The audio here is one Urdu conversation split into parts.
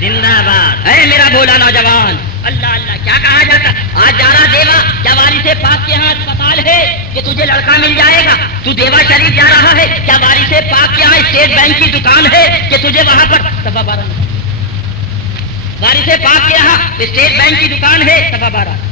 زندہ باد. اے میرا بولا نوجوان، اللہ اللہ کیا کہا جاتا؟ آج جا رہا دیوا، کیا وارث پاک کے ہاں اسپتال ہے کہ تجھے لڑکا مل جائے گا؟ تو دیوا شریف جا رہا ہے، کیا وارث پاک کے ہاں اسٹیٹ بینک کی دکان ہے کہ تجھے وہاں پر صفحہ 12 وارث پاک کے یہاں اسٹیٹ بینک کی دکان ہے صفحہ 12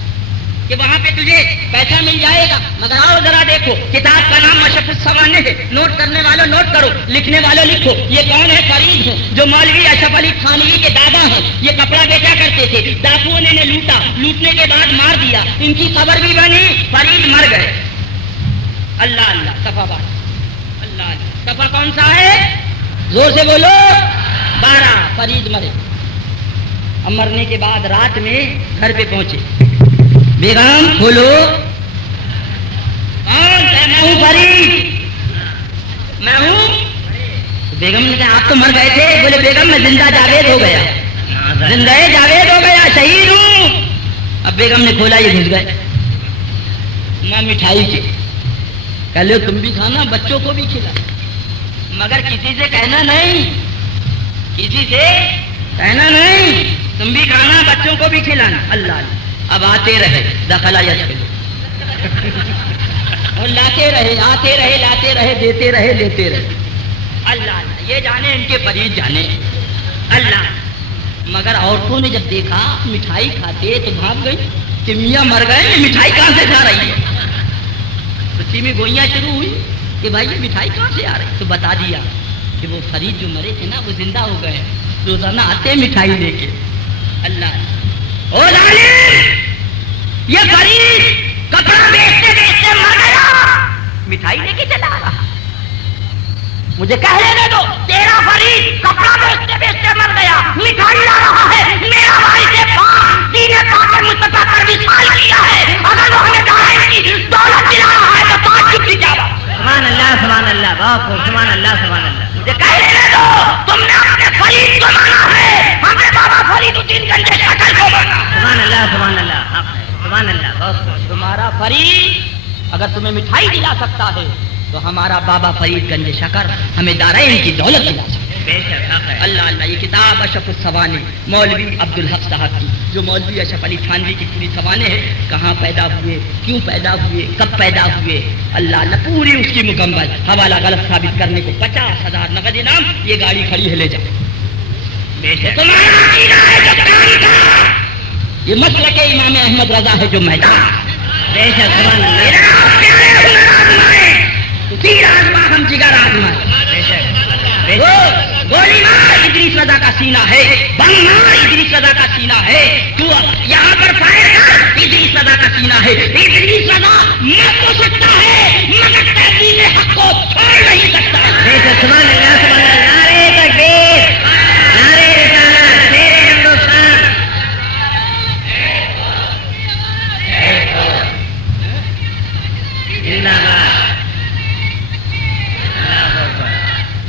کہ وہاں پہ تجھے پیسہ مل جائے گا؟ مگر آؤ ذرا دیکھو، کتاب کا نام مشرف السوانے ہے، نوٹ کرنے والوں نوٹ کرو، لکھنے والوں لکھو. یہ کون ہے؟ فرید ہے، جو مولوی اشرف علی تھانوی کے دادا ہیں. یہ کپڑا بیچا کرتے تھے، ڈاکوؤں نے لوٹا، لوٹنے کے بعد مار دیا، ان کی قبر بھی بنی، فرید مر گئے. اللہ اللہ صفحہ 12. اللہ اللہ صفحہ کون سا ہے؟ زور سے بولو. 12. فرید مرے. اب مرنے کے بعد رات میں گھر پہ پہنچے، بیگم کھولو. میں ہوں فرید، میں ہوں. بیگم نے کہا آپ تو مر گئے تھے. بولے بیگم میں زندہ جاوید ہو گیا، زندہ جاوید ہو گیا، شہید ہوں. اب بیگم نے کھولا، یہ گھس گئے. ماں مٹھائی کے کہہ لو تم بھی کھانا، بچوں کو بھی کھلا، مگر کسی سے کہنا نہیں، کسی سے کہنا نہیں، تم بھی کھانا بچوں کو بھی کھلانا. اللہ اللہ. اب آتے رہے دخلا یدخل اور لاتے رہے، آتے رہے، لاتے رہے، دیتے رہے، لیتے رہے. اللہ اللہ یہ جانے ان کے فرید جانے. اللہ مگر عورتوں نے جب دیکھا مٹھائی کھاتے تو بھاگ گئی کہ میاں مر گئے، یہ مٹھائی کہاں سے کھا رہی ہے؟ اسی میں گوئیاں شروع ہوئی کہ بھائی یہ مٹھائی کہاں سے آ رہی؟ تو بتا دیا کہ وہ فرید جو مرے تھے نا وہ زندہ ہو گئے، روزانہ آتے مٹھائی لے کے. اللہ او ظالم، یہ فرید کپڑا بیچتے بیچتے مر گیا، مٹھائی لے کے چلا رہا. مجھے کہہ لینے دو، تیرا فرید کپڑا بیچتے بیچتے مر گیا، مٹھائی لا رہا ہے. میرا وارث پاک دین پاک مصطفیٰ پر وصال کیا ہے، اگر وہ ہمیں دائیں کی دولت دلا رہا ہے تو پاک چھٹی جاوا. سبحان اللہ سبحان اللہ، بہت خوب، سبحان اللہ سبحان اللہ. مجھے کہہ لینے دو، تم نے اپنے فرید کو مانا ہے، ہمیں بابا فرید الدین گنجے شکل کو مانا. سبحان اللہ سبحان اللہ، سبحان اللہ، بہت خوب. تمہارا فرید اگر تمہیں مٹھائی دلا سکتا ہے تو ہمارا بابا فرید گنج شکر ہمیں دارین کی دولت دلا سکتا ہے. بے شک حق ہے. اللہ اللہ یہ کتاب اشرف السوانے مولوی عبدالحق صاحب کی، جو مولوی اشرف علی تھانوی کی پوری سوانے ہے، کہاں پیدا ہوئے، کیوں پیدا ہوئے، کب پیدا ہوئے. اللہ اللہ پوری اس کی مکمل. حوالہ غلط ثابت کرنے کو 50,000 نقد انعام. یہ گاڑی کھڑی ہے، لے جاؤ. بے شک تمہارا عقیدہ ہے جو قرآن کا، یہ مسلک امام احمد رضا ہے جو میدان. بے شک سبحان اللہ. تیر آزما ہم جگر آزمائے. بے شک بے شک. گولی مار ادریس رضا کا سینہ ہے، بم مار ادریس رضا کا سینہ ہے، تو یہاں پر فائر کر ادریس رضا کا سینہ ہے. ادریس رضا مر تو سکتا ہے مگر تحریر حق کو چھوڑ نہیں سکتا. بے شک سبحان اللہ سبحان اللہ. نعرہ تکبیر، نعرہ رسالت، شیر ہندوستان. زندہ باد.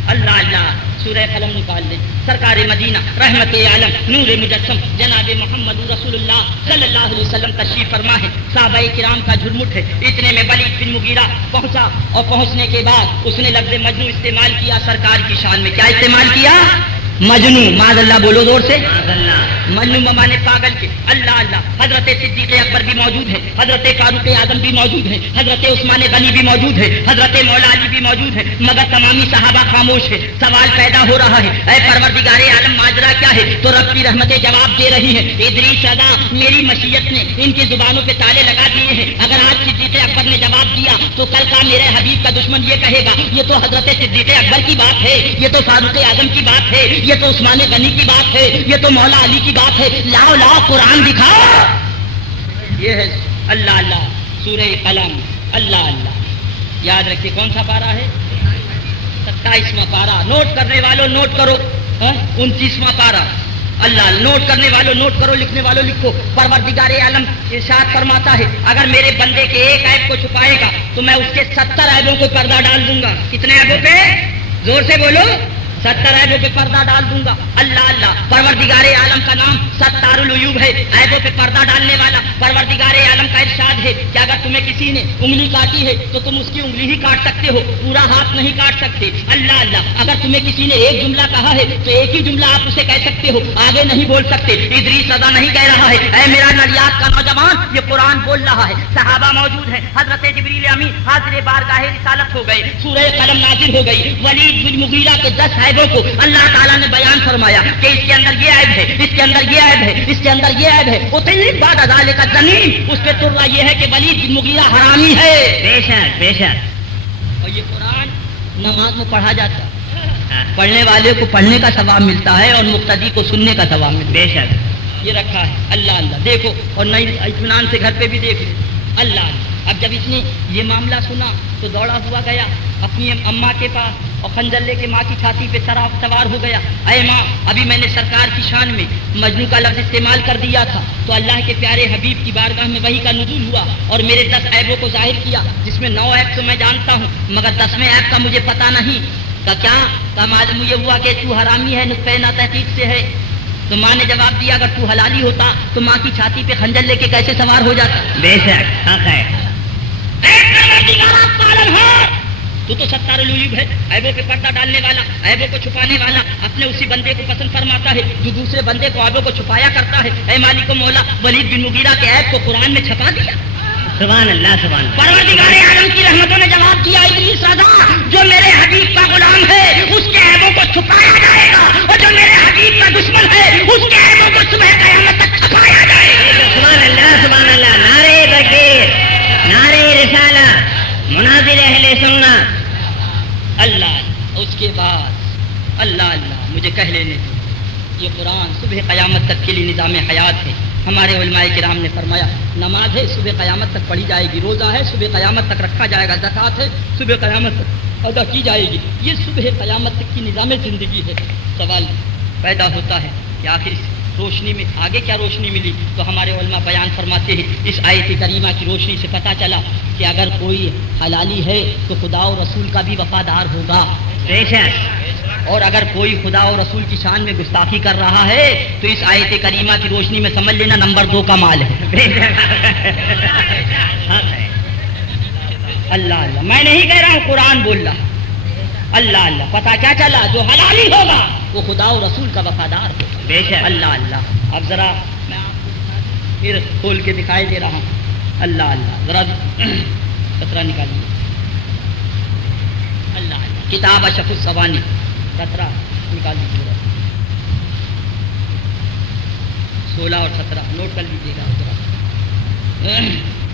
اللہ اللہ سورہ قلم نکال دیں. سرکار مدینہ رحمت عالم نور مجسم جناب محمد رسول اللہ صلی اللہ علیہ وسلم تشریف فرما ہے. صحابہ کرام کا جھرمٹ ہے. اتنے میں ولید بن مغیرہ پہنچا اور پہنچنے کے بعد اس نے لفظ مجنو استعمال کیا سرکار کی شان میں. کیا استعمال کیا؟ مجنو. معاذ اللہ بولو زور سے. مجنو ممانے پاگل کے. اللہ اللہ. حضرت صدیق اکبر بھی موجود ہے، حضرت فاروق اعظم بھی موجود ہے، حضرت عثمان غنی بھی موجود ہے، حضرت مولا علی بھی موجود ہے، مگر تمامی صحابہ خاموش ہے. سوال پیدا ہو رہا ہے، اے پروردگار عالم ماجرا کیا ہے؟ تو رب کی رحمتیں جواب دے رہی ہیں. ادریس رضا میری مشیت نے ان کی زبانوں پہ تالے لگا دیے ہیں. اگر آج صدیق اکبر نے جواب دیا تو کل کا میرے حبیب کا دشمن یہ کہے گا یہ تو حضرت صدیق اکبر کی بات ہے، یہ تو فاروق اعظم کی بات ہے، یہ تو عثمان غنی کی بات ہے، یہ تو مولا علی کی بات ہے. لاؤ لاؤ قرآن دکھاؤ. یہ ہے اللہ اللہ سورہ قلم. اللہ اللہ یاد رکھیے کون سا پارا ہے؟ 27واں پارا. نوٹ کرنے والوں نوٹ کرو. 29واں پارا. اللہ نوٹ کرنے والوں نوٹ کرو، لکھنے والوں لکھو. پروردگار عالم ارشاد فرماتا ہے اگر میرے بندے کے ایک عیب کو چھپائے گا تو میں اس کے 70 عیبوں کو پردہ ڈال دوں گا. کتنے عیبوں پہ؟ زور سے بولو. 70 عیبوں پہ پردہ ڈال دوں گا. اللہ اللہ. پروردگار عالم کا نام ستار العیوب ہے, عیبوں پہ پردہ ڈالنے والا. پروردگار عالم کا ارشاد ہے کہ اگر تمہیں کسی نے انگلی کاٹی ہے تو تم اس کی انگلی ہی کاٹ سکتے ہو, پورا ہاتھ نہیں کاٹ سکتے. اللہ اللہ. اگر تمہیں کسی نے ایک جملہ کہا ہے تو ایک ہی جملہ آپ اسے کہہ سکتے ہو, آگے نہیں بول سکتے. ادریس صدا نہیں کہہ رہا ہے, اے میرا نریات کا نوجوان, یہ قرآن بول رہا ہے. صحابہ موجود ہیں, حضرت جبریل امین حاضر بارگاہ رسالت ہو گئے, سورہ قلم نازل ہو گئی. ولید بن مغیرہ کے 10 عیبوں کو اللہ تعالیٰ نے بیان فرمایا کہ اس کے اندر یہ عیب ہے, اس کے اندر یہ عیب ہے, اس کے اندر یہ عیب ہے. اتنی بعد ذالک الزنیم, اس پہ ترلا یہ ہے کہ ولید بن مغیرہ حرامی ہے. بے شک بے شک. اور یہ قرآن نماز میں پڑھا جاتا ہے, پڑھنے والے کو پڑھنے کا ثواب ملتا ہے اور مقتدی کو سننے کا ثواب ملتا ہے. بے شک یہ رکھا ہے. اللہ اللہ. دیکھو اور نئی اطمینان سے گھر پہ بھی دیکھ لو. اللہ اللہ. اب جب اس نے یہ معاملہ سنا تو دوڑا ہوا گیا اپنی اماں کے پاس اور خنجر لے کے ماں کی چھاتی پہ سوار ہو گیا. اے ماں, ابھی میں نے سرکار کی شان میں مجنو کا لفظ استعمال کر دیا تھا تو اللہ کے پیارے حبیب کی بارگاہ میں وحی کا نزول ہوا اور میرے 10 عیبوں کو ظاہر کیا, جس میں 9 عیب تو میں جانتا ہوں مگر 10ویں عیب کا مجھے پتہ نہیں. کا کیا کا معلوم یہ ہوا کہ تو حرامی ہے, نطفہ نا تحقیق سے ہے. تو ماں نے جواب دیا اگر تو حلالی ہوتا تو ماں کی چھاتی پہ خنجر لے کے کیسے سوار ہو جاتا. بے شک حق ہے. تو 70 العیوب ہے, عیبوں پہ پردہ ڈالنے والا, عیبوں کو چھپانے والا, اپنے اسی بندے کو پسند فرماتا ہے جو دوسرے بندے کو عیبوں کو چھپایا کرتا ہے. اے مالک و مولا, ولید بن مغیرہ کے عیب کو قرآن میں چھپا دیا. سبحان اللہ سبحان اللہ. پروردگار عالم کی رحمتوں نے جواب دیا ادریس رضا, جو میرے حبیب کا غلام ہے اس کے عیبوں کو چھپایا جائے گا اور جو میرے حبیب کا دشمن ہے اس کے عیبوں کو صبح قیامت تک چھپایا جائے گا. سبحان اللہ سبحان اللہ. نعرے تکبیر, نعرے رسالت, مناظر اہل سنت. اللہ. اس کے بعد اللہ اللہ مجھے کہہ لینے دو, یہ قرآن صبح قیامت تک کے لیے نظام حیات ہے. ہمارے علماء کرام نے فرمایا نماز ہے صبح قیامت تک پڑھی جائے گی, روزہ ہے صبح قیامت تک رکھا جائے گا, زکوٰۃ ہے صبح قیامت تک ادا کی جائے گی. یہ صبح قیامت تک کی نظام زندگی ہے. سوال پیدا ہوتا ہے کہ آخر اس روشنی میں آگے کیا روشنی ملی؟ تو ہمارے علماء بیان فرماتے ہیں اس آیت کریمہ کی روشنی سے پتہ چلا کہ اگر کوئی حلالی ہے تو خدا و رسول کا بھی وفادار ہوگا. بے شک. اور اگر کوئی خدا و رسول کی شان میں گستاخی کر رہا ہے تو اس آیت کریمہ کی روشنی میں سمجھ لینا نمبر 2 کا مال ہے. اللہ اللہ. میں نہیں کہہ رہا ہوں, قرآن بول رہا. اللہ اللہ. پتہ کیا چلا, جو حلالی ہوگا وہ خدا و رسول کا وفادار ہوگا. بے شک. اللہ اللہ. اب ذرا میں آپ کو پھر کھول کے دکھائی دے رہا ہوں. اللہ اللہ. ذرا کترا نکالیے. اللہ اللہ. کتاب اشرف الصوانی کترا نکال دیجیے. 16 اور 17 نوٹ کر لیجیے گا ذرا.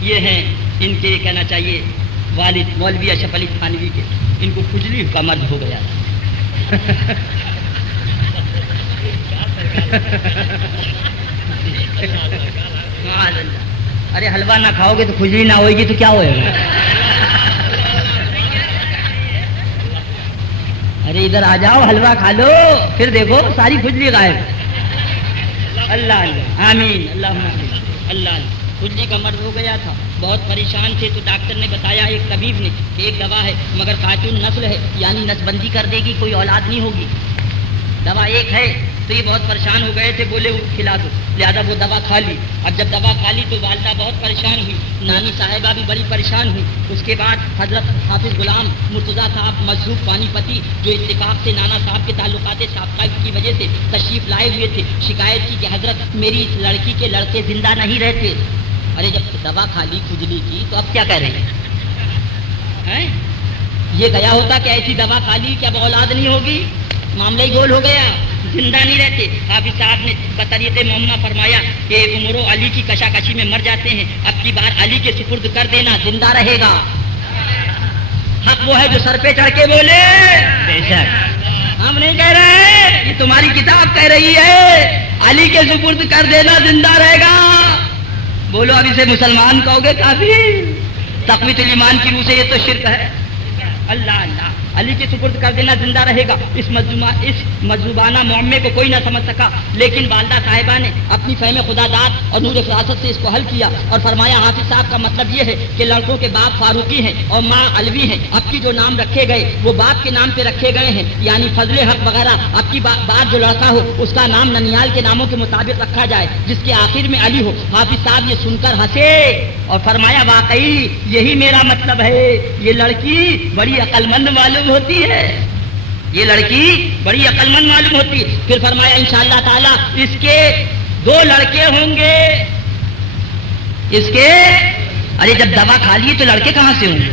یہ ہیں ان کے کہنا چاہیے والد مولوی اشرف علی تھانوی کے, ان کو کھجلی کا مرض ہو گیا تھا. ارے حلوہ نہ کھاؤ گے تو کھجلی نہ ہوئے گی تو کیا ہوئے گا. ارے ادھر آ جاؤ, حلوہ کھا لو, پھر دیکھو ساری کھجلی غائب. اللہ اللہ. آمین. اللہ اللہ. اللہ. کھجلی کا مرض ہو گیا تھا, بہت پریشان تھے. تو ڈاکٹر نے بتایا ایک طبیب نے کہ ایک دوا ہے مگر قاتل نسل ہے, یعنی نسبندی کر دے گی, کوئی اولاد نہیں ہوگی. دوا ایک ہے. تو یہ بہت پریشان ہو گئے تھے, بولے کھلا دو, لہٰذا وہ دوا کھا لی. اب جب دوا کھا لی تو والدہ بہت پریشان ہوئی, نانی صاحبہ بھی بڑی پریشان ہوئی. اس کے بعد حضرت حافظ غلام مرتضیٰ صاحب مجذوب پانی پتی جو اتفاق سے نانا صاحب کے تعلقات سابقہ کی وجہ سے تشریف لائے ہوئے تھے, شکایت کی کہ حضرت میری اس لڑکی کے لڑکے زندہ نہیں رہتے. ارے جب دوا کھا لی کھجلی کی تو اب کیا کہہ رہے ہیں؟ یہ گیا ہوتا کہ ایسی دوا کھا لی کہ اب اولاد نہیں ہوگی, معاملہ ہی گول ہو گیا, زندہ نہیں رہتے. حافظ صاحب نے بطریت مومنہ فرمایا کہ عمر و علی کی کشاکشی میں مر جاتے ہیں, اب کی بار علی کے سپرد کر دینا, زندہ رہے گا. حق وہ ہے جو سر پہ چڑھ کے بولے. بے شک. ہم نہیں کہہ رہے ہیں, یہ تمہاری کتاب کہہ رہی ہے, علی کے سپرد کر دینا, زندہ رہے گا. بولو اب اسے مسلمان کہو گے کافی؟ تقویت الایمان کی روح سے یہ تو شرک ہے. اللہ اللہ. علی کے سپرد کر دینا، زندہ رہے گا۔ اس مجذوبانہ معمے کو کوئی نہ سمجھ سکا، لیکن والدہ صاحبہ نے اپنی فہم خدا داد اور نور فراست سے اس کو حل کیا اور فرمایا حافظ صاحب کا مطلب یہ ہے کہ لڑکوں کے باپ فاروقی ہیں اور ماں علوی ہیں، اب کی جو نام رکھے گئے وہ باپ کے نام پہ رکھے گئے ہیں، یعنی فضل حق وغیرہ، اب کی بات جو لڑکا ہو اس کا نام ننیال کے ناموں کے مطابق رکھا جائے جس کے آخر میں علی ہو۔ حافظ صاحب یہ سن کر ہنسے اور فرمایا واقعی یہی میرا مطلب ہے، یہ لڑکی بڑی عقل مند معلوم ہوتی ہے، یہ لڑکی بڑی عقل مند معلوم ہوتی ہے۔ پھر فرمایا انشاءاللہ تعالی اس کے 2 لڑکے ہوں گے، اس کے ارے جب دوا کھا لیے تو لڑکے کہاں سے ہوں گے؟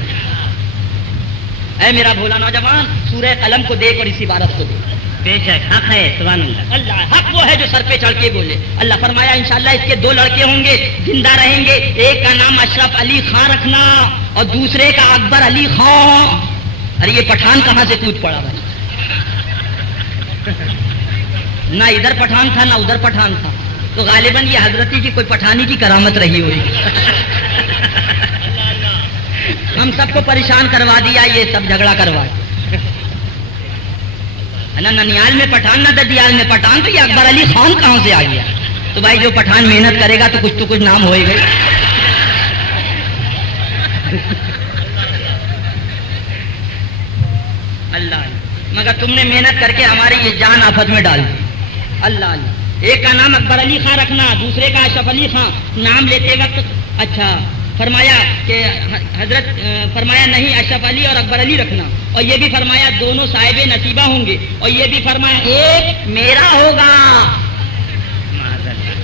اے میرا بھولا نوجوان، سورہ قلم کو دیکھ اور اس عبارت کو دیکھ، بے شک حق ہے، سبحان اللہ۔ اللہ حق وہ ہے جو سر پہ چڑھ کے بولے۔ اللہ فرمایا انشاءاللہ اس کے 2 لڑکے ہوں گے، زندہ رہیں گے، ایک کا نام اشرف علی خان رکھنا اور دوسرے کا اکبر علی خان۔ ارے یہ پٹھان کہاں سے کود پڑا بھائی؟ نہ ادھر پٹھان تھا نہ ادھر پٹھان تھا، تو غالباً یہ حضرتی کی کوئی پٹھانی کی کرامت رہی ہوئی۔ ہم سب کو پریشان کروا دیا، یہ سب جھگڑا کروا دیا۔ نہ ننیال میں پٹھان نہ ددیال میں پٹھان، تو یہ اکبر علی خان کہاں سے آ گیا؟ تو بھائی جو پٹھان محنت کرے گا تو کچھ نام ہوئے گا۔ اللہ مگر تم نے محنت کر کے ہماری یہ جان آفت میں ڈال دی۔ اللہ اللہ، ایک کا نام اکبر علی خان رکھنا، دوسرے کا اشرف علی خان۔ نام لیتے وقت اچھا فرمایا کہ حضرت فرمایا نہیں اشرف علی اور اکبر علی رکھنا، اور یہ بھی فرمایا دونوں صاحب نصیبہ ہوں گے، اور یہ بھی فرمایا ایک میرا ہوگا،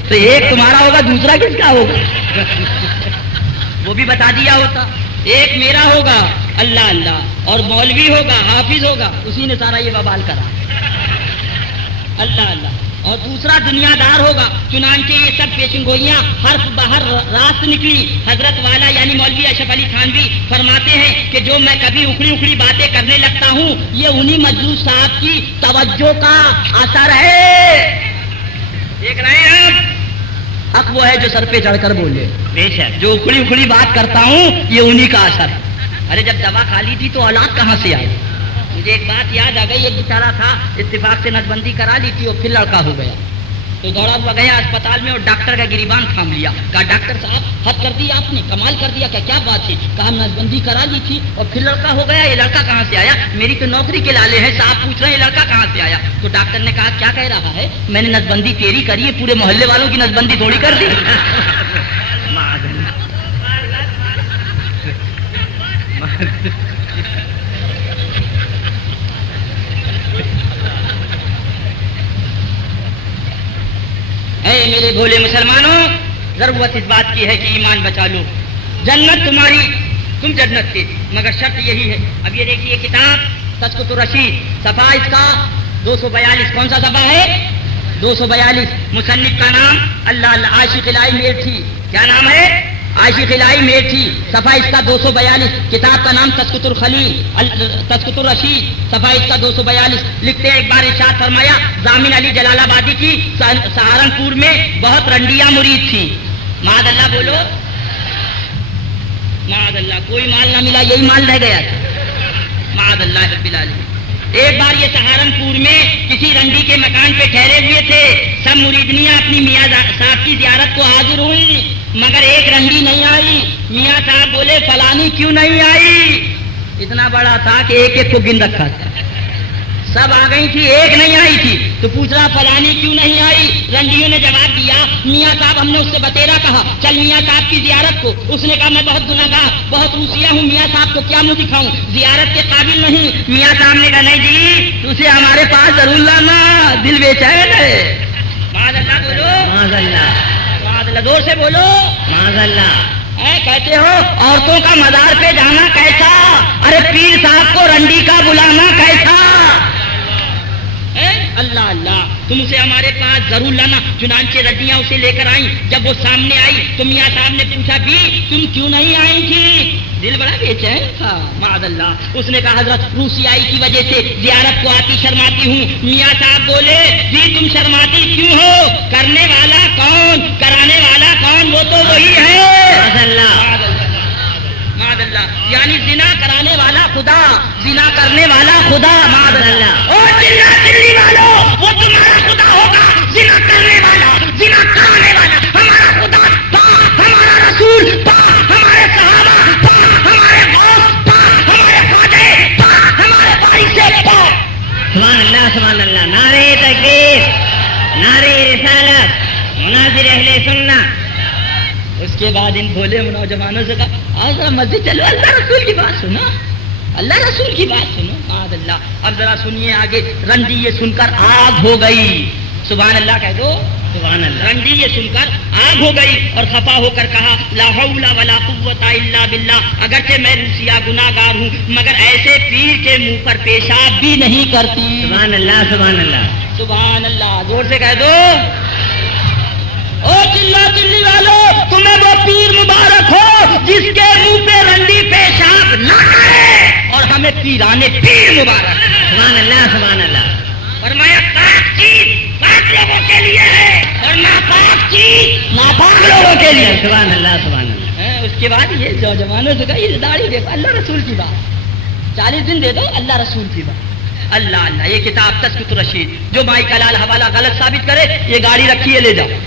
تو ایک تمہارا ہوگا دوسرا کس کا ہوگا؟ وہ بھی بتا دیا ہوتا، ایک میرا ہوگا اللہ اللہ، اور مولوی ہوگا حافظ ہوگا، اسی نے سارا یہ ببال کرا اللہ اللہ، اور دوسرا دنیا دار ہوگا۔ چنانچہ یہ سب پیشن گوئیاں حرف بہر راست نکلی۔ حضرت والا یعنی مولوی اشرف علی تھانوی فرماتے ہیں کہ جو میں کبھی اکھڑی اکھڑی باتیں کرنے لگتا ہوں یہ انہی مجلوس صاحب کی توجہ کا اثر ہے۔ دیکھ رہے ہیں حق وہ ہے جو سر پہ چڑھ کر بولے، بے شک جو اکھڑی اکھڑی بات کرتا ہوں یہ انہی کا اثر ہے۔ ارے جب دوا کھا لی تھی تو اولاد کہاں سے آئی؟ مجھے ایک بات یاد آ گئی، ایک بیچارہ تھا اتفاق سے نسبندی کرا لی تھی اور پھر لڑکا ہو گیا، تو دوڑا ہوا گیا اسپتال میں اور ڈاکٹر کا گریبان تھام لیا، کہا ڈاکٹر صاحب حد کر دیا آپ نے، کمال کر دیا، کیا بات تھی؟ کہا نسبندی کرا لی تھی اور پھر لڑکا ہو گیا، یہ لڑکا کہاں سے آیا؟ میری تو نوکری کے لالے ہیں صاحب پوچھ رہے ہیں یہ لڑکا کہاں سے آیا؟ تو ڈاکٹر نے کہا کیا کہہ رہا ہے؟ میں نے نسبندی تیری کری ہے، پورے محلے والوں کی نسبندی تھوڑی کر دی۔ اے میرے بھولے مسلمانوں، ضرورت اس بات کی ہے کہ ایمان بچا لو، جنت تمہاری، تم جنت کے، مگر شرط یہی ہے۔ اب یہ دیکھیے کتاب تسکت الرشید، صفحہ اس کا 242، کون سا صفحہ ہے؟ 242۔ مصنف کا نام اللہ اللہ عاشق الہی میرٹھی، کیا نام ہے؟ عاشق الہی میرٹھی، صفحہ اس کا 242۔ کتاب کا نام تسکت الخلیل، تسکت الرشید، صفحہ اس کا 242۔ لکھتے ہیں ایک بار ارشاد فرمایا ضامن علی جلال آبادی کی سہارنپور میں بہت رنڈیاں مرید تھیں، معاذ اللہ بولو معاذ اللہ، کوئی مال نہ ملا، یہی مال رہ گیا تھا، معاذ اللہ رب العالمین۔ ایک بار یہ سہارنپور میں کسی رنڈی کے مکان پہ ٹھہرے ہوئے تھے، سب مریدنیاں اپنی میاں صاحب کی زیارت کو حاضر ہوئی، مگر ایک رنڈی نہیں آئی۔ میاں صاحب بولے فلانی کیوں نہیں آئی؟ اتنا بڑا تھا کہ ایک ایک کو گن رکھا تھا، سب آ گئی تھی ایک نہیں آئی تھی، تو پوچھ رہا فلانی کیوں نہیں آئی؟ رنڈیوں نے جواب دیا میاں صاحب ہم نے اس سے بتیرا کہا چل میاں صاحب کی زیارت کو، اس نے کہا میں بہت گناہگار بہت روسیا ہوں، میاں صاحب کو کیا منہ دکھاؤں، زیارت کے قابل نہیں۔ میاں صاحب نے کہا نہیں جی اسے ہمارے پاس ضرور لانا، دل بیچین ہے۔ معاذ اللہ بولو معاذ اللہ، معاذ اللہ، زور سے بولو معاذ اللہ۔ کہتے ہو عورتوں کا مزار پہ جانا کیسا، ارے پیر صاحب کو رنڈی کا بلانا کیسا؟ اللہ اللہ، تم اسے ہمارے پاس ضرور لانا۔ چنانچہ رڈیاں اسے لے کر آئیں، جب وہ سامنے آئی تو میاں صاحب نے پوچھا بھی تم کیوں نہیں آئی تھی؟ دل بڑا بے چین تھا، معاذ اللہ۔ اس نے کہا حضرت روسیائی کی وجہ سے زیارت کو آتی شرماتی ہوں۔ میاں صاحب بولے جی تم شرماتی کیوں ہو؟ کرنے والا کون، کرانے والا کون؟ وہ تو وہی ہے، معاذ اللہ، معاذ معاذ اللہ، یعنی زنا کرانے والا خدا، زنا کرنے والا خدا، معاذ اللہ. اور چلا چلی والوں وہ تمہارا خدا ہوگا، زنا کرنے والا، زنا کرانے والا ہمارا خدا پاک، ہمارا رسول پاک، ہمارے صحابہ پاک، ہمارے غوث پاک، ہمارے خواجے پاک، ہمارے بارش پاک. سبحان اللہ سبحان اللہ. نعرہ تکبیر، نعرہ رسالت، مناظر اہل سنت. اس کے بعد ان بھولے نوجوانوں سے کہا آج ذرا مسجد چلو، اللہ رسول کی بات سنو، اللہ رسول کی بات سنو. معاذ اللہ. اب ذرا سنیے آگے. رنڈی یہ سن کر آگ ہو گئی. سبحان اللہ کہہ دو. سبحان اللہ. رنڈی یہ سن کر آگ ہو گئی اور خفا ہو کر کہا لا حول ولا قوت الا باللہ، اگرچہ میں روسیا گناہ گار ہوں مگر ایسے پیر کے منہ پر پیشاب بھی نہیں کرتی. سبحان اللہ سبحان اللہ. سبحان اللہ. زور سے کہہ دو. او چلا چلی والوں، تمہیں وہ پیر مبارک ہو جس کے منہ پہ رنڈی پیشاب نہ کرے، اور ہمیں پیرانے پیر مبارک. سبحان اللہ سبحان اللہ. فرمایا پاک چیز پاک لوگوں کے لیے ہے اور ناپاک چیز ناپاک لوگوں کے لیے. سبحان اللہ سبحان اللہ. اس کے بعد یہ نوجوانوں سے کہا یہ داڑھی دیکھو، اللہ رسول کی بات، 40 دن دے دو، اللہ رسول کی بات. اللہ اللہ. یہ کتاب تذکرۃ الرشید، جو مائی کلال حوالہ غلط ثابت کرے یہ گاڑی رکھیے لے جاؤ.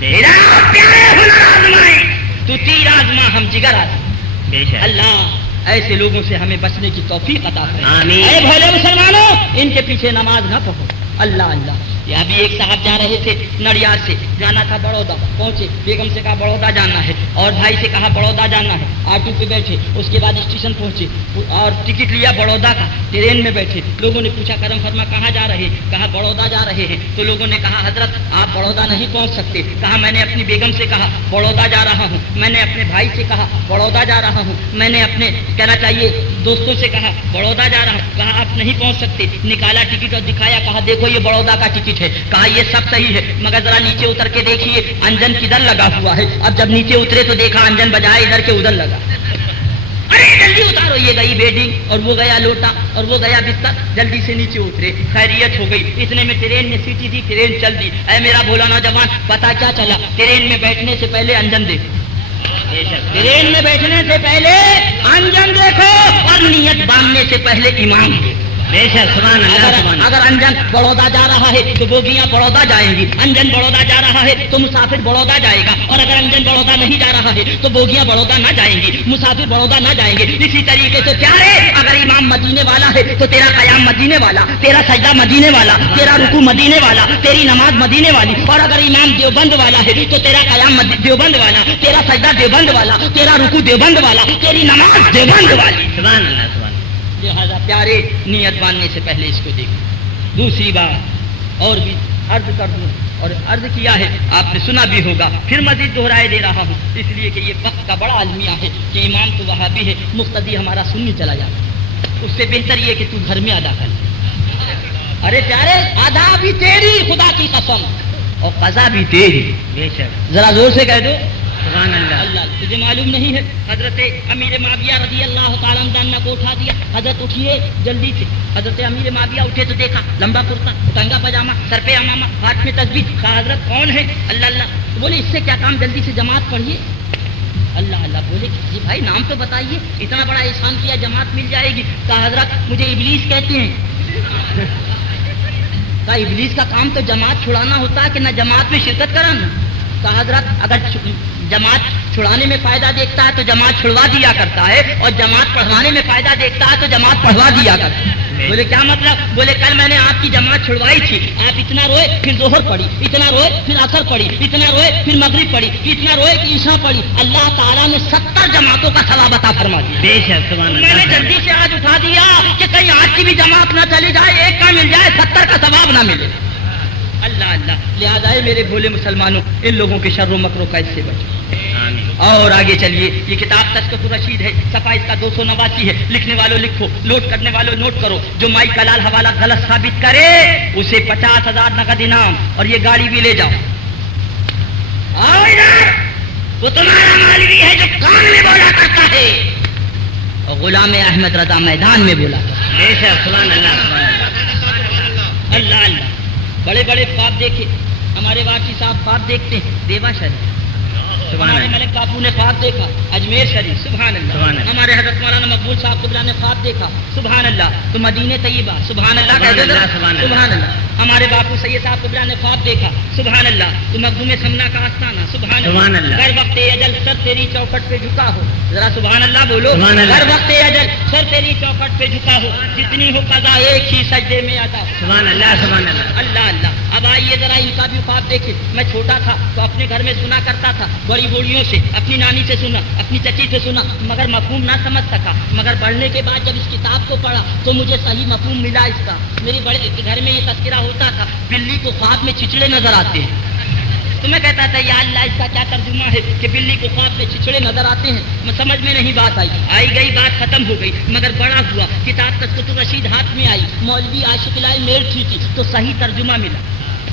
پیارے ہنر آزمائیں، تو تیر آزما ہم جگر آزما. بے شک. اللہ ایسے لوگوں سے ہمیں بچنے کی توفیق عطا کرے. آمین. اے بھولے مسلمانوں، ان کے پیچھے نماز نہ پڑھو. اللہ اللہ. یہ ابھی ایک صاحب جا رہے تھے نڑیار سے، جانا تھا بڑودا، پہنچے، بیگم سے کہا بڑودا جانا ہے، اور بھائی سے کہا بڑودا جانا ہے. آٹو پہ بیٹھے، اس کے بعد اسٹیشن پہنچے اور ٹکٹ لیا بڑودا کا. ٹرین میں بیٹھے، لوگوں نے پوچھا کرم فرما کہاں جا رہے؟ کہا بڑودا جا رہے ہیں. تو لوگوں نے کہا حضرت آپ بڑودا نہیں پہنچ سکتے. کہا میں نے اپنی بیگم سے کہا بڑودا جا رہا ہوں، میں نے اپنے بھائی سے کہا بڑودا جا رہا ہوں، میں نے اپنے کہنا چاہیے دوستوں سے کہا بڑودا جا رہا ہوں. کہا آپ نہیں پہنچ سکتے. نکالا ٹکٹ اور دکھایا، کہا دیکھو یہ بڑودا کا ٹکٹ ہے. کہا یہ سب صحیح ہے مگر ذرا نیچے اتر کے دیکھیے انجن کدھر لگا ہوا ہے. اب جب نیچے اترے تو دیکھا انجن بجائے ادھر کے ادھر لگا. ارے جلدی اتارو. یہ گئی بیڈنگ اور وہ گیا لوٹا اور وہ گیا بستر. جلدی سے نیچے اترے، خیریت ہو گئی. اتنے میں ٹرین نے سیٹی دی، ٹرین چل دی. اے میرا بھولا نوجوان، پتا کیا چلا؟ ٹرین میں بیٹھنے سے پہلے انجن دیکھو. ٹرین میں بیٹھنے سے پہلے انجن دیکھو اور نیت باندھنے سے پہلے ایمان دیکھو. بے شک. سبحان اللہ سبحان اللہ. اگر انجن بڑودا جا رہا ہے تو بوگیاں بڑودا جائیں گی. انجن بڑودا جا رہا ہے تو مسافر بڑودا جائے گا، اور اگر انجن بڑودا نہیں جا رہا ہے تو بوگیاں بڑودا نہ جائیں گی، مسافر بڑودا نہ جائیں گے. اسی طریقے سے پیارے اگر امام مدینے والا ہے تو تیرا قیام مدینے والا، تیرا سجدہ مدینے والا، تیرا رکوع مدینے والا، تیری نماز مدینے والی. اور اگر امام دیوبند والا ہے تو تیرا قیام دیوبند والا، تیرا سجدہ دیوبند والا، تیرا رکوع دیوبند والا، تیری نماز دیوبند والی. سبحان اللہ سبحان اللہ. لہذا پیارے نیت باندھنے سے پہلے اس کو دیکھو. دوسری بات اور بھی عرض کر دوں، اور عرض کیا ہے آپ نے سنا بھی ہوگا، پھر مزید دہرائے دے رہا ہوں، اس لیے کہ یہ وقت کا بڑا المیہ ہے کہ امام تو وہابی ہے، مقتدی ہمارا سنی چلا جاتا. اس سے بہتر یہ کہ تو گھر میں ادا کر لے. ارے پیارے ادا بھی تیری خدا کی قسم اور قضا بھی تیری. بے شک. ذرا زور سے کہہ دو سبحان اللہ. اللہ. تجھے معلوم نہیں ہے حضرت امیر معاویہ رضی اللہ تعالیٰ عنہ کو اٹھا دیا. حضرت اٹھیے جلدی سے. حضرت امیر معاویہ اٹھے تو دیکھا لمبا کرتا، تنگا پاجامہ، سر پہ امامہ، ہاتھ میں تسبیح. کہا حضرت کون ہے؟ اللہ اللہ. بولے اس سے کیا کام، جلدی سے جماعت پڑھیے. اللہ اللہ. بولے جی بھائی نام تو بتائیے، اتنا بڑا احسان کیا جماعت مل جائے گی. کہا حضرت مجھے ابلیس کہتے ہیں. کہا ابلیس کا کام تو جماعت چھڑانا ہوتا ہے کہ نہ جماعت میں شرکت کرانا. کہا حضرت اگر جماعت چھڑانے میں فائدہ دیکھتا ہے تو جماعت چھڑوا دیا کرتا ہے، اور جماعت پڑھوانے میں فائدہ دیکھتا ہے تو جماعت پڑھوا دیا کرتا ہے. بولے کیا مطلب؟ بولے کل میں نے آپ کی جماعت چھڑوائی تھی، آپ اتنا روئے پھر ظہر پڑھی، اتنا روئے پھر عصر پڑھی، اتنا روئے پھر مغرب پڑھی، اتنا روئے کہ عشاء پڑھی. اللہ تعالیٰ نے 70 جماعتوں کا ثواب عطا فرما دیا. بے شک. سبحان اللہ. میں نے جلدی سے آج اٹھا دیا کہ کہیں آج کی بھی جماعت نہ چلی جائے، ایک کا مل جائے 70 کا ثواب نہ ملے. اللہ اللہ. لہٰذا میرے بھولے مسلمانوں ان لوگوں کے شر و مکروں کا اس سے بچو. اور آگے چلیے. یہ کتاب تذکرۃ الرشید ہے، صفحہ اس کا 289 ہے. لکھنے والوں لکھو، نوٹ کرنے والوں نوٹ کرو. جو مائی کلال حوالہ غلط ثابت کرے اسے 50,000 نقد انعام، اور یہ گاڑی بھی لے جاؤ. وہ تمہارا مولوی ہے جو کان میں بولا کرتا ہے، اور غلام احمد رضا میدان میں بولا کرتا ہے. بے شک. سبحان اللہ سبحان اللہ. اللہ اللہ. بڑے بڑے خواب دیکھے ہمارے واقعی صاحب، خواب دیکھتے ہیں دیوا شریف. ہمارے ملک باپو نے خواب دیکھا اجمیر شریف، سبحان اللہ. ہمارے حضرت مولانا مقبول صاحب قبلہ نے خواب دیکھا، سبحان اللہ. تو مدینہ طیبہ، سبحان اللہ کہتے تھے، سبحان اللہ. ہمارے باپو سید صاحب قبلہ نے خواب دیکھا، سبحان اللہ. تو مخدوم سمنا کا آستانہ، سبحان اللہ. ہر وقت اجل سر تیری چوکھٹ پہ جھکا ہو، ذرا سبحان اللہ بولو. ہر وقت اجل سر تیری چوکھٹ پہ جھکا ہو، جتنی ہو قضا ایک ہی سجدے میں ادا. سبحان اللہ، سبحان اللہ. اللہ اللہ. اب آئیے ذرا ان کا بھی خواب دیکھیں. میں چھوٹا تھا تو اپنے گھر میں سنا کرتا تھا، بڑی بوڑھیوں سے، اپنی نانی سے سنا، اپنی چچی سے سنا، مگر مفہوم نہ سمجھ سکا. مگر پڑھنے کے بعد جب اس کتاب کو پڑھا تو مجھے صحیح مفہوم ملا اس کا. میری بڑے گھر میں یہ تذکرہ ہوتا تھا، بلی کو خواب میں چچڑے نظر آتے ہیں. تو میں کہتا تھا یا اللہ اس کا کیا ترجمہ ہے کہ بلی کو خواب میں چچڑے نظر آتے ہیں. سمجھ میں نہیں بات آئی گئی بات ختم ہو گئی. مگر بڑا ہوا، کتاب قصۃ الرشید ہاتھ میں آئی، مولوی عاشق لائے میل تھی تو صحیح ترجمہ ملا.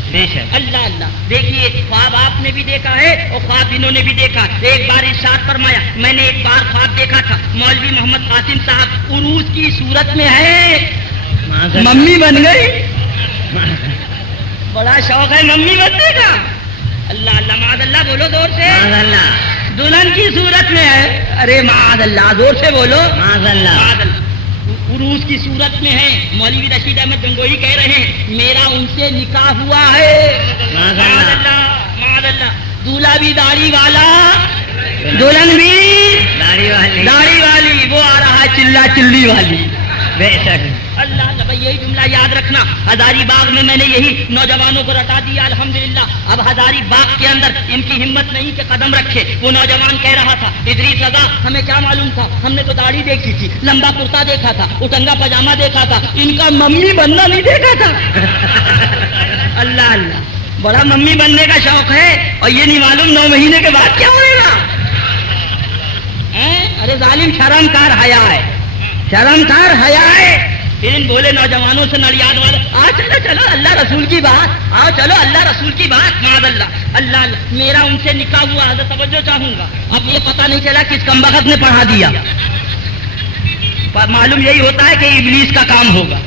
اللہ اللہ. دیکھیے خواب آپ نے بھی دیکھا ہے اور خواب انہوں نے بھی دیکھا. ایک بار ارشاد فرمایا، میں نے ایک بار خواب دیکھا تھا، مولوی محمد قاسم صاحب عروج کی صورت میں ہے، ممی بن گئی. بڑا شوق ہے ممی بننے کا. اللہ اللہ. معاذ اللہ بولو زور سے. دلہن کی صورت میں ہے. ارے معاذ اللہ زور سے بولو. معاذ اللہ. عروج کی صورت میں ہے. مولوی رشید احمد گنگوہی کہہ رہے ہیں میرا ان سے نکاح ہوا ہے. معاذ اللہ. معاذ اللہ. دولہا بھی داڑھی والا، دلہن بھی داڑھی والی، وہ آ رہا ہے چلا چلی والی. بے شک. اللہ اللہ. بھائی یہی جملہ یاد رکھنا. ہزاری باغ میں نے یہی نوجوانوں کو رٹا دیا الحمدللہ. اب ہزاری باغ کے اندر ان کی ہمت نہیں کہ قدم رکھے. وہ نوجوان کہہ رہا تھا ادریس رضا ہمیں کیا معلوم تھا، ہم نے تو داڑھی دیکھی تھی، لمبا کرتا دیکھا تھا، اٹنگا پاجامہ دیکھا تھا، ان کا ممی بننا نہیں دیکھا تھا. اللہ اللہ. بڑا ممی بننے کا شوق ہے اور یہ نہیں معلوم 9 مہینے کے بعد کیا ہوئے گا. ارے ظالم شرم کار حیا ہے، شرم کار حیا ہے. پھر ان بولے نوجوانوں سے نڑیاد والے آ چلو چلو اللہ رسول کی بات، آؤ چلو اللہ رسول کی بات. معاذ اللہ. اللہ اللہ. میرا ان سے نکاح ہوا. حضرت توجہ چاہوں گا. اب یہ پتہ نہیں چلا کس کمبخت نے پڑھا دیا. معلوم یہی ہوتا ہے کہ ابلیس کا کام ہوگا.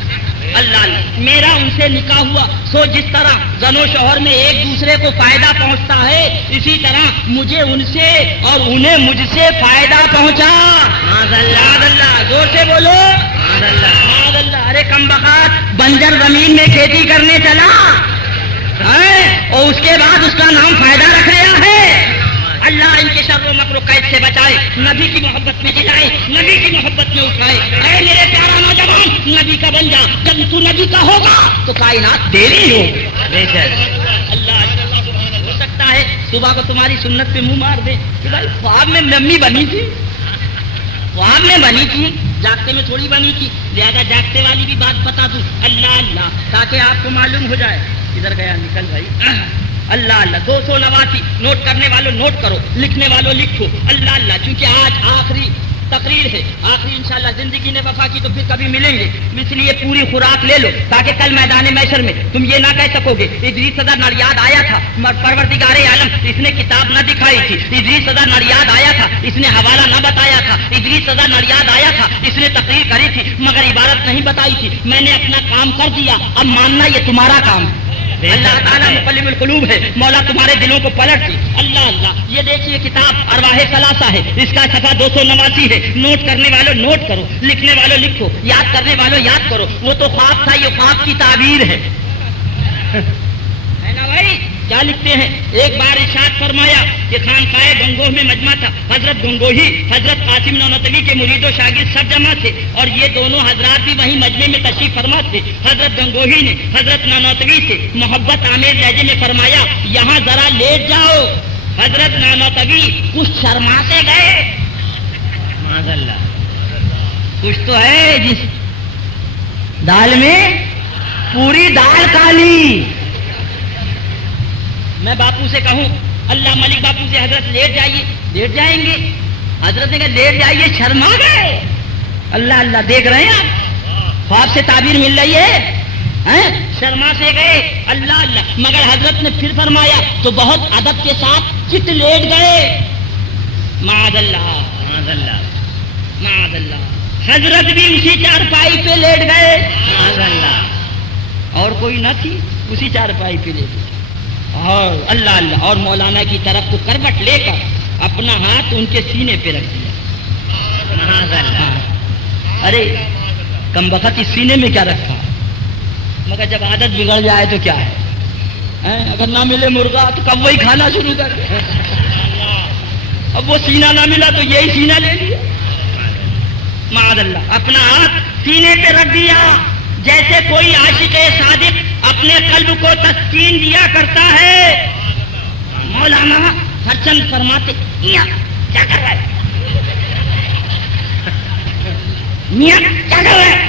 اللہ اللہ. میرا ان سے نکاح ہوا. سو جس طرح زن و شوہر میں ایک دوسرے کو فائدہ پہنچتا ہے اسی طرح مجھے ان سے اور انہیں مجھ سے فائدہ پہنچا. معاذ اللہ. زور سے بولو. معاذ اللہ. ارے کمبخت بنجر زمین میں کھیتی کرنے چلا اور اس کے بعد اس کا نام فائدہ رکھ رہا ہے. اللہ ان کے شر و مکر و قید سے بچائے، نبی کی محبت میں جلائے، نبی کی محبت میں اٹھائے. اے میرے پیارا نوجوان نبی کا بن جا. جب تو نبی کا ہوگا تو کائنات تیری ہوگی. اللہ ہو سکتا ہے صبح کو تمہاری سنت پہ منہ مار دے کہ بھائی خواب میں ممی بنی تھی، خواب میں بنی تھی، جاگتے میں تھوڑی بنی تھی. لہذا جاگتے والی بھی بات بتا دوں. اللہ اللہ. تاکہ آپ کو معلوم ہو جائے. ادھر گیا نکل بھائی. اللہ اللہ. 289 نوٹ کرنے والوں نوٹ کرو، لکھنے والوں لکھو. اللہ اللہ. چونکہ آج آخری تقریر ہے، آخری انشاءاللہ زندگی نے وفا کی تو پھر کبھی ملیں گے، اس لیے پوری خوراک لے لو تاکہ کل میدان محشر میں تم یہ نہ کہہ سکو گے ادریس رضا نڑیاد آیا تھا، پروردگار عالم اس نے کتاب نہ دکھائی تھی، ادریس رضا نڑیاد آیا تھا اس نے حوالہ نہ بتایا تھا، ادریس رضا نڑیاد آیا تھا اس نے تقریر کری تھی مگر عبارت نہیں بتائی تھی. میں نے اپنا کام کر دیا، اب ماننا یہ تمہارا کام ہے. اللہ تعالیٰ مقلب القلوب ہے، مولا تمہارے دلوں کو پلٹ دی. اللہ اللہ. یہ دیکھیے کتاب ارواح ثلاثہ ہے، اس کا صفحہ 289 ہے. نوٹ کرنے والوں نوٹ کرو، لکھنے والوں لکھو، یاد کرنے والوں یاد کرو. وہ تو خواب تھا، یہ خواب کی تعبیر ہے نا بھائی. کیا لکھتے ہیں؟ ایک بار ارشاد فرمایا کہ خانقاہ گنگوہ میں مجمع تھا، حضرت گنگوہی حضرت قاسم نانوتوی کے مرید و شاگرد سب جمع تھے اور یہ دونوں حضرات بھی وہیں مجمع میں تشریف فرما تھے. حضرت گنگوہی نے حضرت نانوتوی سے محبت آمیز لہجے میں فرمایا یہاں ذرا لیٹ جاؤ. حضرت نانوتوی کچھ شرما سے گئے. کچھ تو ہے جس دال میں پوری دال کالی. میں باپو سے کہوں اللہ ملک باپو سے حضرت لیٹ جائیے، لیٹ جائیں گے. حضرت نے کہا لیٹ جائیے، شرما گئے. اللہ اللہ. دیکھ رہے ہیں آپ خواب سے تعبیر مل رہی ہے، شرما سے گئے. اللہ اللہ. مگر حضرت نے پھر فرمایا تو بہت ادب کے ساتھ چت لیٹ گئے. معاذ اللہ معاذ اللہ معاذ اللہ. حضرت بھی اسی چارپائی پہ لیٹ گئے. معاذ اللہ. اور کوئی نہ تھی، اسی چارپائی پہ لیٹ گئے. اور اللہ اللہ. اور مولانا کی طرف کو کروٹ لے کر اپنا ہاتھ ان کے سینے پہ رکھ دیا. ارے کم وقت اس سینے میں کیا رکھا, مگر جب عادت بگڑ جائے تو کیا ہے, اگر نہ ملے مرغا تو کب وہی کھانا شروع کر دیا. اب وہ سینہ نہ ملا تو یہی سینہ لے لیا. معاذ اللہ, اپنا ہاتھ سینے پہ رکھ دیا جیسے کوئی عاشق صادق اپنے قلب کو تسکین دیا کرتا ہے. مولانا ہرچند فرماتے میاں کیا کر رہا ہے, میاں کیا کر رہا ہے,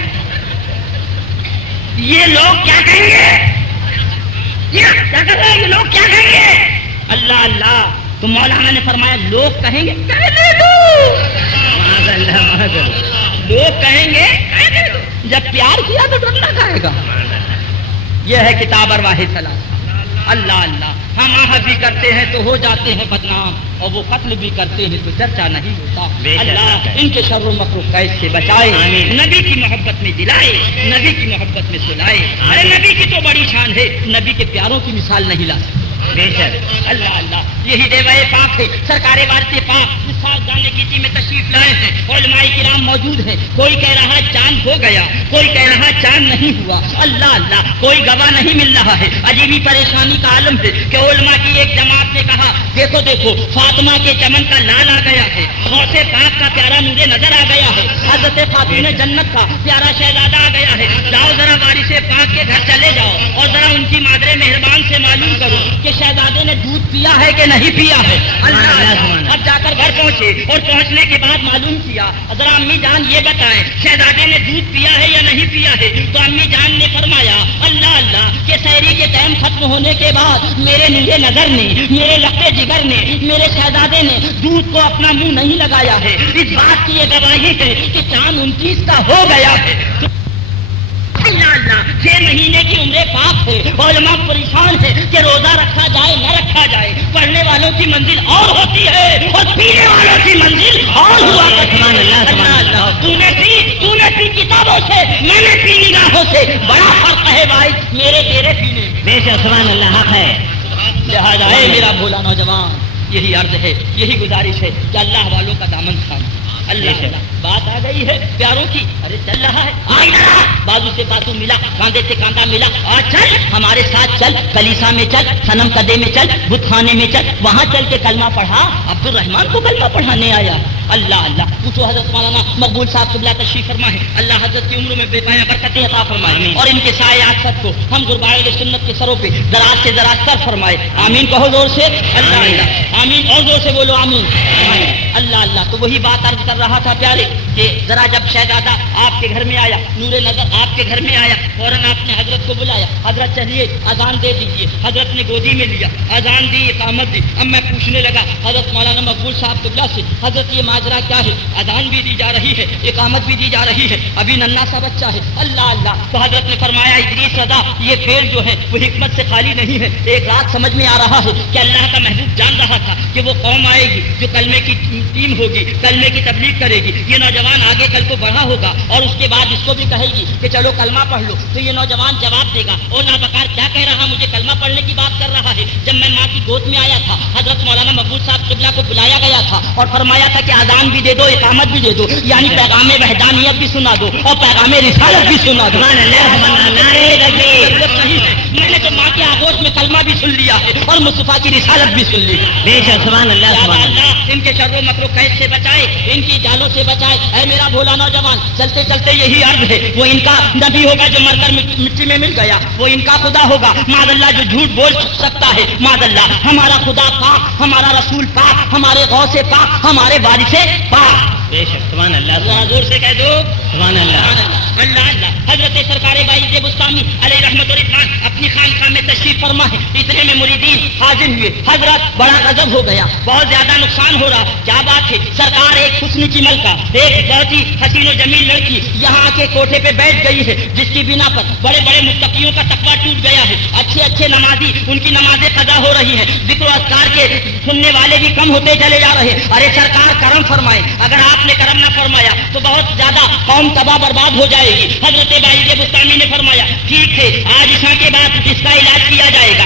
یہ لوگ کیا کہیں گے, کیا کر رہے ہیں یہ لوگ کیا کہیں گے. اللہ اللہ, تو مولانا نے فرمایا لوگ کہیں گے کہنے دو, لوگ کہیں گے کہنے دو, جب پیار کیا تو ڈرنا کہے گا. یہ ہے کتاب ارواح ثلاثہ. اللہ اللہ, ہم آہ بھی کرتے ہیں تو ہو جاتے ہیں بدنام, اور وہ قتل بھی کرتے ہیں تو چرچا نہیں ہوتا. اللہ ان کے شر و مکر و قید سے بچائے, نبی کی محبت میں دلائے, نبی کی محبت میں سلائے. ارے نبی کی تو بڑی شان ہے, نبی کے پیاروں کی مثال نہیں لا سکتے. بے شک اللہ اللہ, یہی دیوائے پاک ہے. سرکار وارث پاک اس سال جانے کی میں تشریف لائے ہیں, علماء کرام موجود ہیں. کوئی کہہ رہا چاند ہو گیا, کوئی کہہ رہا چاند نہیں ہوا. اللہ اللہ, کوئی گواہ نہیں مل رہا ہے. عجیبی پریشانی کا عالم ہے کہ علماء کی ایک جماعت نے کہا دیکھو دیکھو فاطمہ کے چمن کا لال آ گیا ہے, غوث پاک کا پیارا نور نظر آ گیا ہے, حضرت خاتون جنت کا پیارا شہزادہ آ گیا ہے. جاؤ ذرا وارث پاک کے گھر چلے جاؤ اور ذرا ان کی مادر مہربان سے معلوم کرو کہ شہزادے نے دودھ پیا ہے کہ نہیں پیا ہے. اللہ اب جا کر گھر پہنچے اور پہنچنے کے بعد معلوم کیا, ذرا امی جان یہ بتائیں شہزادے نے دودھ پیا ہے یا نہیں پیا ہے. تو امی جان نے فرمایا اللہ اللہ کہ سحری کے ٹائم ختم ہونے کے بعد میرے نیلے نظر نے, میرے لقے جگر نے, میرے شہزادے نے دودھ کو اپنا منہ نہیں لگایا ہے. اس بات کی یہ گواہی ہے کہ چاند 29 کا ہو گیا ہے. اللہ اللہ, 6 مہینے کی عمر پاک ہے. علماء پریشان ہے کہ روزہ رکھا جائے نہ رکھا جائے. پڑھنے والوں کی منزل اور ہوتی ہے اور پینے والوں کی منزل اور ہوا کرتی ہے. اللہ اللہ, تو نے پی کتابوں سے, میں نے پی نگاہوں سے. بڑا فرق ہے بھائی میرے تیرے پینے. بے شک سبحان اللہ, حق ہے. لہٰذا ہے میرا بھولا نوجوان, یہی عرض ہے, یہی گزارش ہے کہ اللہ والوں کا دامن تھامے. اللہ اللہ, بات آ گئی ہے پیاروں کی. ارے چل رہا ہے, بازو سے بازو ملا, کاندھے سے کاندھا ملا, آج چل ہمارے ساتھ چل, کلیسا میں چل, صنم کدے میں چل, بت خانے میں چل, وہاں چل کے کلمہ پڑھا. عبد الرحمان کو کلمہ پڑھانے آیا. اللہ اللہ, پوچھو حضرت مولانا مقبول صاحب قبلہ تشریف فرمائے, اللہ حضرت کی عمروں میں بے پناہ برکتیں عطا فرمائے, اور ان کے سائے آخرت کو ہم غربائے سنت کے سروں پہ دراز سے دراز کر فرمائے. آمین کہو زور سے. اللہ اللہ, آمین, اور زور سے بولو آمین. اللہ اللہ, تو وہی بات عرض کر رہا تھا پیارے کہ ذرا جب شہزادہ آپ کے گھر میں آیا, نور نظر آپ کے گھر میں آیا, فوراً آپ نے حضرت کو بلایا. حضرت چلیے اذان دے دیجیے. حضرت نے گودی میں لیا, اذان دی, اقامت دی. اب میں پوچھنے لگا حضرت مولانا مقبول صاحب قبلہ سے, حضرت یہ ماجرا کیا ہے؟ اذان بھی دی جا رہی ہے, اقامت بھی دی جا رہی ہے, ابھی ننھا سا بچہ ہے. اللہ اللہ, تو حضرت نے فرمایا ادریس رضا, یہ فعل جو ہے وہ حکمت سے خالی نہیں ہے. ایک رات سمجھ میں آ رہا ہے کہ اللہ کا محبوب جان رہا تھا کہ وہ قوم آئے گی جو کلمے کی ٹیم ہوگی, کلمے کی تبلیغ کرے گی. یہ نوجوان آگے کل کو بڑھا ہوگا اور اس کے بعد اس کو بھی کہے گی کہ چلو کلمہ پڑھ لو. تو یہ نوجوان جواب دے گا, اور نابکار کیا کہہ رہا, مجھے کلمہ پڑھنے کی بات کر رہا ہے. جب میں ماں کی گود میں آیا تھا, حضرت مولانا مقبول صاحب قبلہ کو بلایا گیا تھا اور فرمایا تھا کہ اذان بھی دے دو, اقامت بھی دے دو, یعنی پیغام وحدانیت بھی سنا دو اور پیغام رسالت بھی سنا دو. میں نے تو ماں کے آغوش میں کلمہ بھی سن لیا ہے اور مصطفیٰ کی رسالت بھی سن لی. بے شک سبحان اللہ, سبحان اللہ. ان کے شر و مکر و قید سے بچائے, ان کی جالوں سے بچائے. اے میرا بھولا نوجوان, چلتے چلتے یہی عرض ہے, وہ ان کا نبی ہوگا جو مر کر مٹی میں مل گیا, وہ ان کا خدا ہوگا معاذ اللہ جو جھوٹ بول سکتا ہے. معاذ اللہ, ہمارا خدا پاک, ہمارا رسول پاک, ہمارے غوث پاک, ہمارے وارث پاک. بے شک سبحان اللہ, ذرا زور سے کہہ دو سبحان اللہ. اللہ اللہ. حضرت سرکار بائی بستانی علیہ رحمت و رضوان اپنی خانقاہ میں تشریف فرما ہے. اتنے میں مریدین حاضر ہوئے. حضرت بڑا غضب ہو گیا, بہت زیادہ نقصان ہو رہا. کیا بات ہے, سرکار ایک حسن کی ملکہ, ایک بہت ہی حسین و جمیل لڑکی یہاں کے کوٹھے پہ بیٹھ گئی ہے, جس کی بنا پر بڑے بڑے متقیوں کا تقویٰ ٹوٹ گیا ہے. اچھے اچھے نمازی, ان کی نمازیں قضا ہو رہی ہیں, ذکر و اذکار کے سننے والے بھی کم ہوتے چلے جا رہے. ارے سرکار کرم فرمائے, اگر آپ نے کرم نہ فرمایا تو بہت زیادہ قوم تباہ برباد ہو جائے گی. حضرت بائی بستانی نے فرمایا ٹھیک ہے, آج عشاء کے بعد اس کا علاج کیا جائے گا.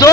2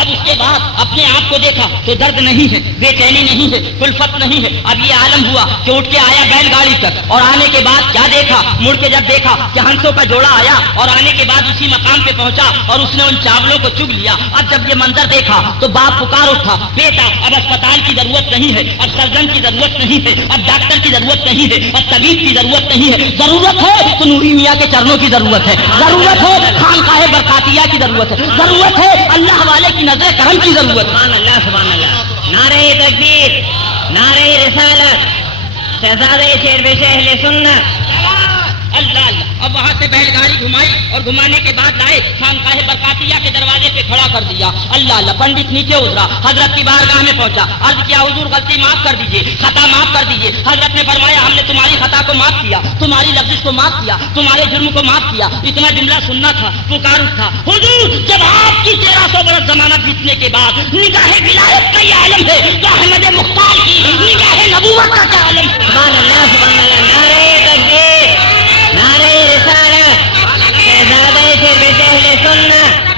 اب اس کے بعد اپنے آپ کو دیکھا تو درد نہیں ہے، بے چینی نہیں ہے، الفت نہیں ہے. اب یہ عالم ہوا کہ اٹھ کے آیا بیل گاڑی تک، اور آنے کے بعد کیا دیکھا، مڑ کے جب دیکھا کہ ہنسوں کا جوڑا آیا، اور آنے کے بعد اسی مقام پہ پہنچا اور اس نے ان چاولوں کو چگ لیا. اب جب یہ منظر دیکھا تو باپ پکار اٹھا، بیٹا اب اسپتال کی ضرورت نہیں ہے، اب سرجن کی ضرورت نہیں ہے، اب ڈاکٹر کی ضرورت نہیں ہے، اب طبیب کی ضرورت نہیں ہے. ضرورت ہے تو نوری میاں کے چرنوں کی ضرورت ہے، ضرورت ہے خانقاہ برکاتیہ کی ضرورت ہے، ضرورت ہے اللہ والے کی نظر کرم کی ضرورت ہے. سبحان اللہ سبحان اللہ. نعرہ تکبیر، نعرہ رسالت، شہزادہ شیربش اہل سنت. اللہ اللہ. اب وہاں سے بیل گاڑی گھمائی اور گھمانے کے بعد لائے خانقاہ برکاتیہ کے دروازے پہ کھڑا کر دیا. اللہ اللہ. پنڈت نیچے اترا، حضرت کی بارگاہ میں پہنچا، عرض کیا حضور غلطی معاف کر دیجیے، خطا معاف کر دیجیے. حضرت نے فرمایا ہم نے تمہاری خطا کو معاف کیا، تمہاری لفظ کو معاف کیا، تمہارے جرم کو معاف کیا. اتنا جملہ سننا تھا، پکار اٹھا حضور جب آپ کی 1300 برس ضمانت جیتنے کے بعد نگاہ ولایت کا یہ عالم ہے تو احمد مختار کی نگاہ نبوت کا کیا عالم ہے. سبحان اللہ سبحان اللہ. نعرہ تکبیر، نعرہ رسالت، شہزادہ شیربش اہل سنت.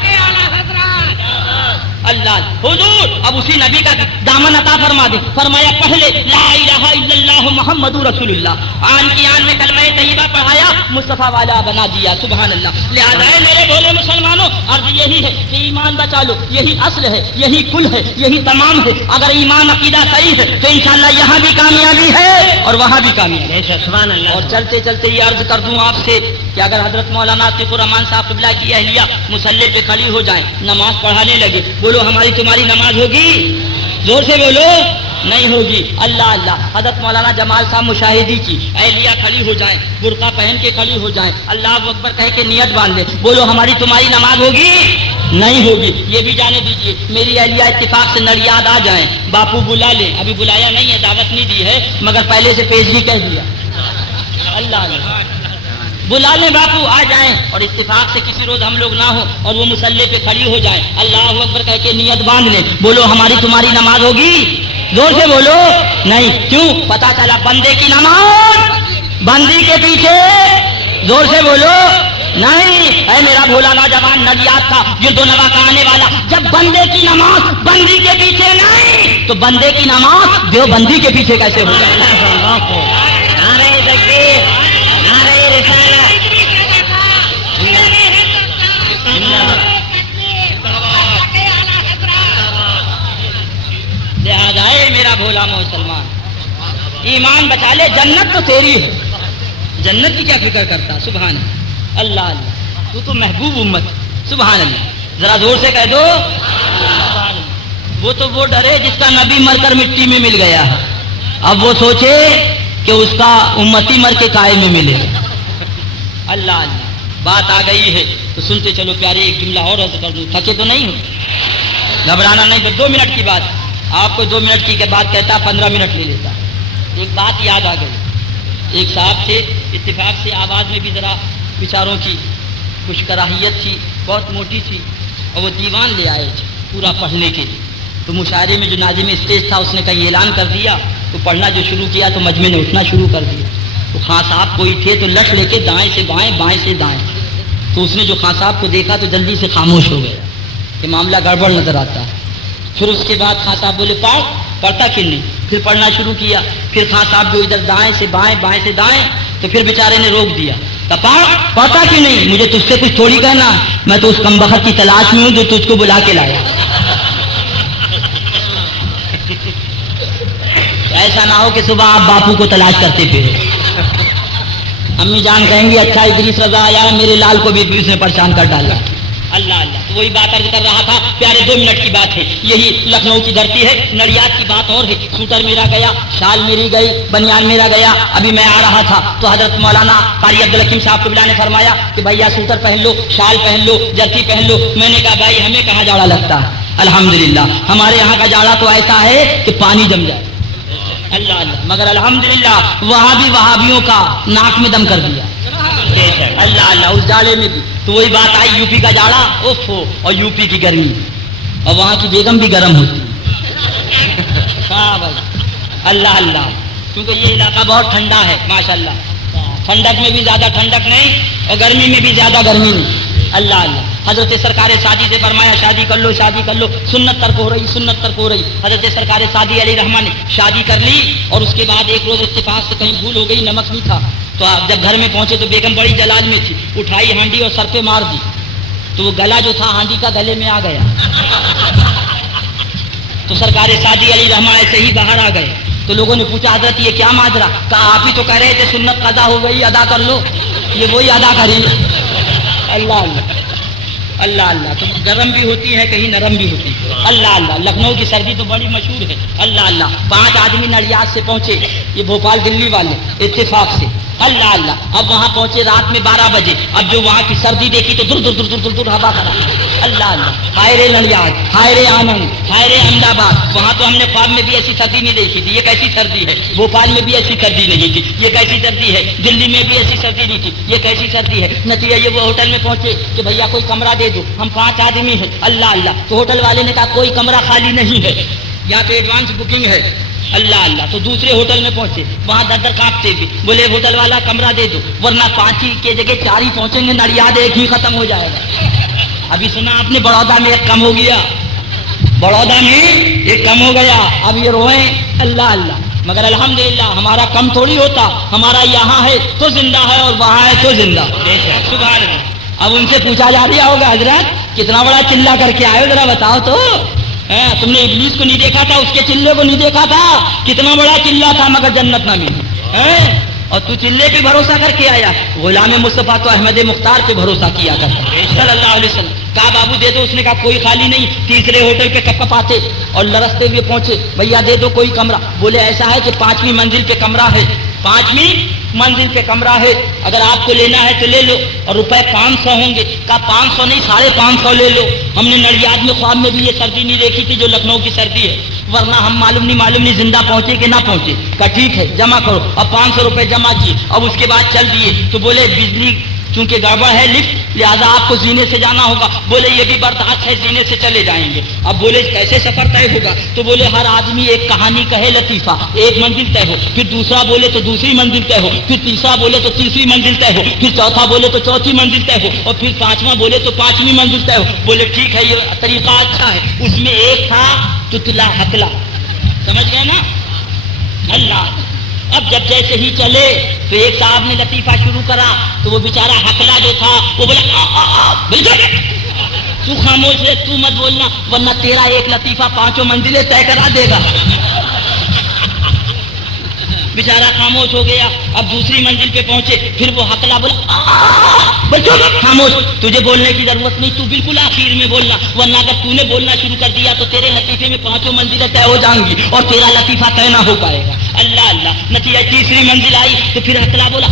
اللہ حضور اب اسی نبی کا دامن عطا فرما دے. فرمایا پہلے لا الہ الا اللہ محمد رسول اللہ، آن کی آن میں کلمہ طیبہ پڑھایا، مصطفیٰ والا بنا دیا. سبحان اللہ. لہذا ہے میرے بھولے مسلمانوں، عرض یہی ہے کہ ایمان بچا لو، یہی اصل ہے، یہی کل ہے، یہی تمام ہے. اگر ایمان عقیدہ صحیح ہے تو انشاءاللہ یہاں بھی کامیابی ہے اور وہاں بھی کامیابی ہے. سبحان اللہ. اور چلتے چلتے یہ عرض کر دوں آپ سے کہ اگر حضرت مولانا عاطف الرحمان صاحب قبلہ کی اہلیہ مصلی پہ کھڑی ہو جائیں، نماز پڑھانے لگے، بولو ہماری تمہاری نماز ہوگی؟ زور سے بولو نہیں ہوگی. اللہ اللہ. حضرت مولانا جمال صاحب مشاہدی کی اہلیہ کھڑی ہو جائیں، برقع پہن کے کھڑی ہو جائیں، اللہ اکبر کہہ کے نیت باندھ لیں، بولو ہماری تمہاری نماز ہوگی؟ نہیں ہوگی. یہ بھی جانے دیجیے میری اہلیہ اتفاق سے نڑیاد آ جائیں، باپو بلا لیں، ابھی بلایا نہیں ہے، دعوت نہیں دی ہے، مگر پہلے سے پیشگی کہہ دیا. اللہ اللہ. بلا لیں باپو آ جائیں، اور اتفاق سے کسی روز ہم لوگ نہ ہو اور وہ مصلی پہ کھڑی ہو جائیں، اللہ اکبر کہہ کے نیت باندھ لیں، بولو ہماری تمہاری نماز ہوگی؟ زور سے بولو نہیں. کیوں؟ پتا چلا بندے کی نماز بندی کے پیچھے. زور سے بولو نہیں. اے میرا بھولا نوجوان نبیات تھا یہ دو نوا کا آنے والا، جب بندے کی نماز بندی کے پیچھے نہیں تو بندے کی نماز دیو بندی کے پیچھے کیسے ہو جائے؟ نعرہ تکبیر، نعرہ رسالت. لہذا ہے میرا بھولا مسلمان، ایمان بچا لے، جنت تو تیری ہے، جنت کی کیا فکر کرتا. سبحان اللہ اللہ. تو محبوب امت. سبحان اللہ. ذرا زور سے کہہ دو. وہ تو وہ ڈرے جس کا نبی مر کر مٹی میں مل گیا، اب وہ سوچے کہ اس کا امتی مر کے کائے میں ملے. اللہ اللہ. بات آ گئی ہے تو سنتے چلو پیارے. ایک جملہ اور عرض کر دوں، تھکے تو نہیں ہو، گھبرانا نہیں. 2 منٹ کی بات آپ کو 2 منٹ کی بات کہتا 15 منٹ لے لیتا. ایک بات یاد آ گئی. ایک صاحب تھے، اتفاق سے آواز میں بھی ذرا بیچاروں کی کچھ کراہیت تھی، بہت موٹی تھی، اور وہ دیوان لے آئے تھے پورا پڑھنے کے لیے. تو مشاعرے میں جو ناظم اسٹیج تھا اس نے کہیں اعلان کر دیا تو پڑھنا جو شروع کیا تو مجمع نے اٹھنا شروع کر دیا. تو خان صاحب کوئی تھے تو لٹ لے کے دائیں سے بائیں، بائیں سے دائیں. تو اس نے جو خان صاحب کو دیکھا تو جلدی سے خاموش ہو گیا کہ معاملہ گڑبڑ نظر آتا ہے. پھر اس کے بعد خان صاحب بولے پڑھتا کیوں نہیں؟ پھر پڑھنا شروع کیا. پھر خان صاحب جو ادھر دائیں سے بائیں، بائیں سے دائیں، تو پھر بیچارے نے روک دیا. پڑھتا کیوں نہیں؟ مجھے تجھ سے کچھ تھوڑی کہنا، میں تو اس کمبخت کی تلاش میں ہوں جو تجھ کو بلا کے لایا. ایسا نہ ہو کہ صبح آپ باپو کو تلاش کرتے پھرے. امی جان کہیں گی اچھا ادریس رضا آیا، میرے لال کو بھی ادریس نے پریشان کر ڈالا. اللہ اللہ. تو وہی بات عرض کر رہا تھا پیارے. 2 منٹ کی بات ہے. یہی لکھنؤ کی دھرتی ہے، نڑیات کی بات اور ہے. سوٹر میرا گیا، شال میری گئی، بنیان میرا گیا. ابھی میں آ رہا تھا تو حضرت مولانا قاری عبدالحکیم صاحب قبلہ نے فرمایا کہ بھیا سوٹر پہن لو، شال پہن لو، جرسی پہن لو. میں نے کہا بھائی ہمیں کہاں جاڑا لگتا ہے؟ الحمدللہ ہمارے یہاں کا جاڑا تو ایسا ہے کہ پانی جم جائے. اللہ اللہ. مگر الحمدللہ وہاں بھی وہابیوں کا ناک میں دم کر دیا. اللہ اللہ. اس جاڑے میں بھی تو وہی بات آئی، یو پی کا جاڑا اوف ہو، اور یو پی کی گرمی، اور وہاں کی بیگم بھی گرم ہوتی. ہاں بھائی. اللہ اللہ. کیونکہ یہ علاقہ بہت ٹھنڈا ہے ماشاءاللہ. ٹھنڈک میں بھی زیادہ ٹھنڈک نہیں اور گرمی میں بھی زیادہ گرمی نہیں. اللہ اللہ. حضرت سرکار سعدی سے فرمایا شادی کر لو شادی کر لو, سنت ترک ہو رہی سنت ترک ہو رہی. حضرت سرکار سعدی علیہ رحمٰن نے شادی کر لی اور اس کے بعد ایک روز اتفاق سے کہیں بھول ہو گئی, نمک نہیں تھا, تو آپ جب گھر میں پہنچے تو بیگم بڑی جلال میں تھی, اٹھائی ہانڈی اور سر پہ مار دی, تو وہ گلا جو تھا ہانڈی کا گلے میں آ گیا. تو سرکار سعدی علیہ رحمٰن ایسے ہی باہر آ گئے. تو لوگوں نے پوچھا حضرت یہ کیا ماجرا؟ کہا آپ ہی تو کہہ رہے تھے سنت قضا ہو گئی ادا کر لو, یہ وہی ادا کری. اللہ اللہ اللہ اللہ. تو گرم بھی ہوتی ہے کہیں نرم بھی ہوتی ہے. اللہ اللہ. لکھنؤ کی سردی تو بڑی مشہور ہے. اللہ اللہ. 5 آدمی نڑیاد سے پہنچے, یہ بھوپال دلی والے اتفاق سے. اللہ اللہ. اب وہاں پہنچے رات میں 12 بجے. اب جو وہاں کی سردی دیکھی تو دور دور دور دور دور ہوا کرا. اللہ اللہ. ہائے رے نڑیاد, ہائے رے آنند, ہائے رے احمد آباد. وہاں تو ہم نے خواب میں بھی ایسی سردی نہیں دیکھی تھی. یہ کیسی سردی ہے؟ بھوپال میں بھی ایسی سردی نہیں تھی. یہ کیسی سردی ہے؟ دلی میں بھی ایسی سردی نہیں تھی. یہ کیسی سردی ہے؟ نتیجہ یہ وہ ہوٹل میں پہنچے کہ بھیا کوئی کمرہ دے دو, ہم 5 آدمی ہیں. اللہ اللہ. تو ہوٹل والے نے کہا کوئی کمرہ خالی نہیں ہے, یہاں پہ ایڈوانس بکنگ ہے. اللہ اللہ. تو دوسرے ہوٹل میں پہنچے, وہاں در در کانپتے بھی, بولے ہوٹل والا کمرہ دے دو ورنہ 5 ہی کے جگہ 4 ہی پہنچیں گے, نڑیاد ایک ہی ختم ہو جائے گا. ابھی سنا آپ نے بڑودہ میں ایک کم ہو گیا, بڑودہ میں ایک کم ہو گیا, اب یہ روئیں. اللہ اللہ. مگر الحمدللہ ہمارا کم تھوڑی ہوتا, ہمارا یہاں ہے تو زندہ ہے اور وہاں ہے تو زندہ. سبحان اللہ. اب ان سے پوچھا جا رہا ہوگا حضرت کتنا بڑا چلہ کر کے آئے ہو, ذرا بتاؤ تو. تم نے ابلیس کو نہیں دیکھا تھا, اس کے چلے کو نہیں دیکھا تھا, کتنا بڑا چلہ تھا مگر جنت نہ ملی, اور تو چلے پہ بھروسہ کر کے آیا. غلام مصطفیٰ تو احمد مختار پہ بھروسہ کیا کرتا صلی اللہ علیہ وسلم. کہا بابو دے دو, اس نے کہا کوئی خالی نہیں. تیسرے ہوٹل پہ کپ کپ آتے اور لرستے ہوئے پہنچے, بھیا دے دو کوئی کمرہ. بولے ایسا ہے کہ 5ویں منزل پہ کمرہ ہے, 5ویں منزل پہ کمرہ ہے, اگر آپ کو لینا ہے تو لے لو, اور روپے 500 ہوں گے. کہا 500 نہیں 550 لے لو. ہم نے نڑیاد میں خواب میں بھی یہ سردی نہیں دیکھی تھی جو لکھنؤ کی سردی ہے, ورنہ ہم معلوم نہیں زندہ پہنچے کہ نہ پہنچے. کہا ٹھیک ہے جمع کرو. اب 500 روپے جمع کیے, اب اس کے بعد چل دیے. تو بولے بجلی چونکہ گڑبڑ ہے لفٹ, لہٰذا آپ کو زینے سے جانا ہوگا. بولے یہ بھی برداشت ہے, زینے سے چلے جائیں گے. اب بولے کیسے سفر طے ہوگا؟ تو بولے ہر آدمی ایک کہانی کہے لطیفہ, ایک منزل طے ہو, پھر دوسرا بولے تو دوسری منزل طے ہو, پھر تیسرا بولے تو تیسری منزل طے ہو, پھر چوتھا بولے تو چوتھی منزل طے ہو, اور پھر 5واں بولے تو 5ویں منزل طے ہو. بولے ٹھیک ہے یہ طریقہ اچھا ہے. اس میں ایک تھا تتلا حقلا, سمجھ گئے نا. اللہ. اب جب جیسے ہی چلے تو ایک صاحب نے لطیفہ شروع کرا, تو وہ بیچارہ حقلا جو تھا وہ بولا تو خاموش ہے, تو مت بولنا ورنہ تیرا ایک لطیفہ 5 منزلیں طے کرا دے گا. بیچارہ خاموش ہو گیا. اب دوسری منزل پہ پہنچے, پھر وہ حقلا بولا خاموش, تجھے بولنے کی ضرورت نہیں, تو بالکل آخر میں بولنا, ورنہ اگر تو نے بولنا شروع کر دیا تو تیرے لطیفے میں 5 منزلیں طے ہو جائیں گی اور تیرا لطیفہ طے نہ ہو پائے گا. اللہ اللہ. نتیجہ تیسری منزل آئی تو پھر حقلا بولا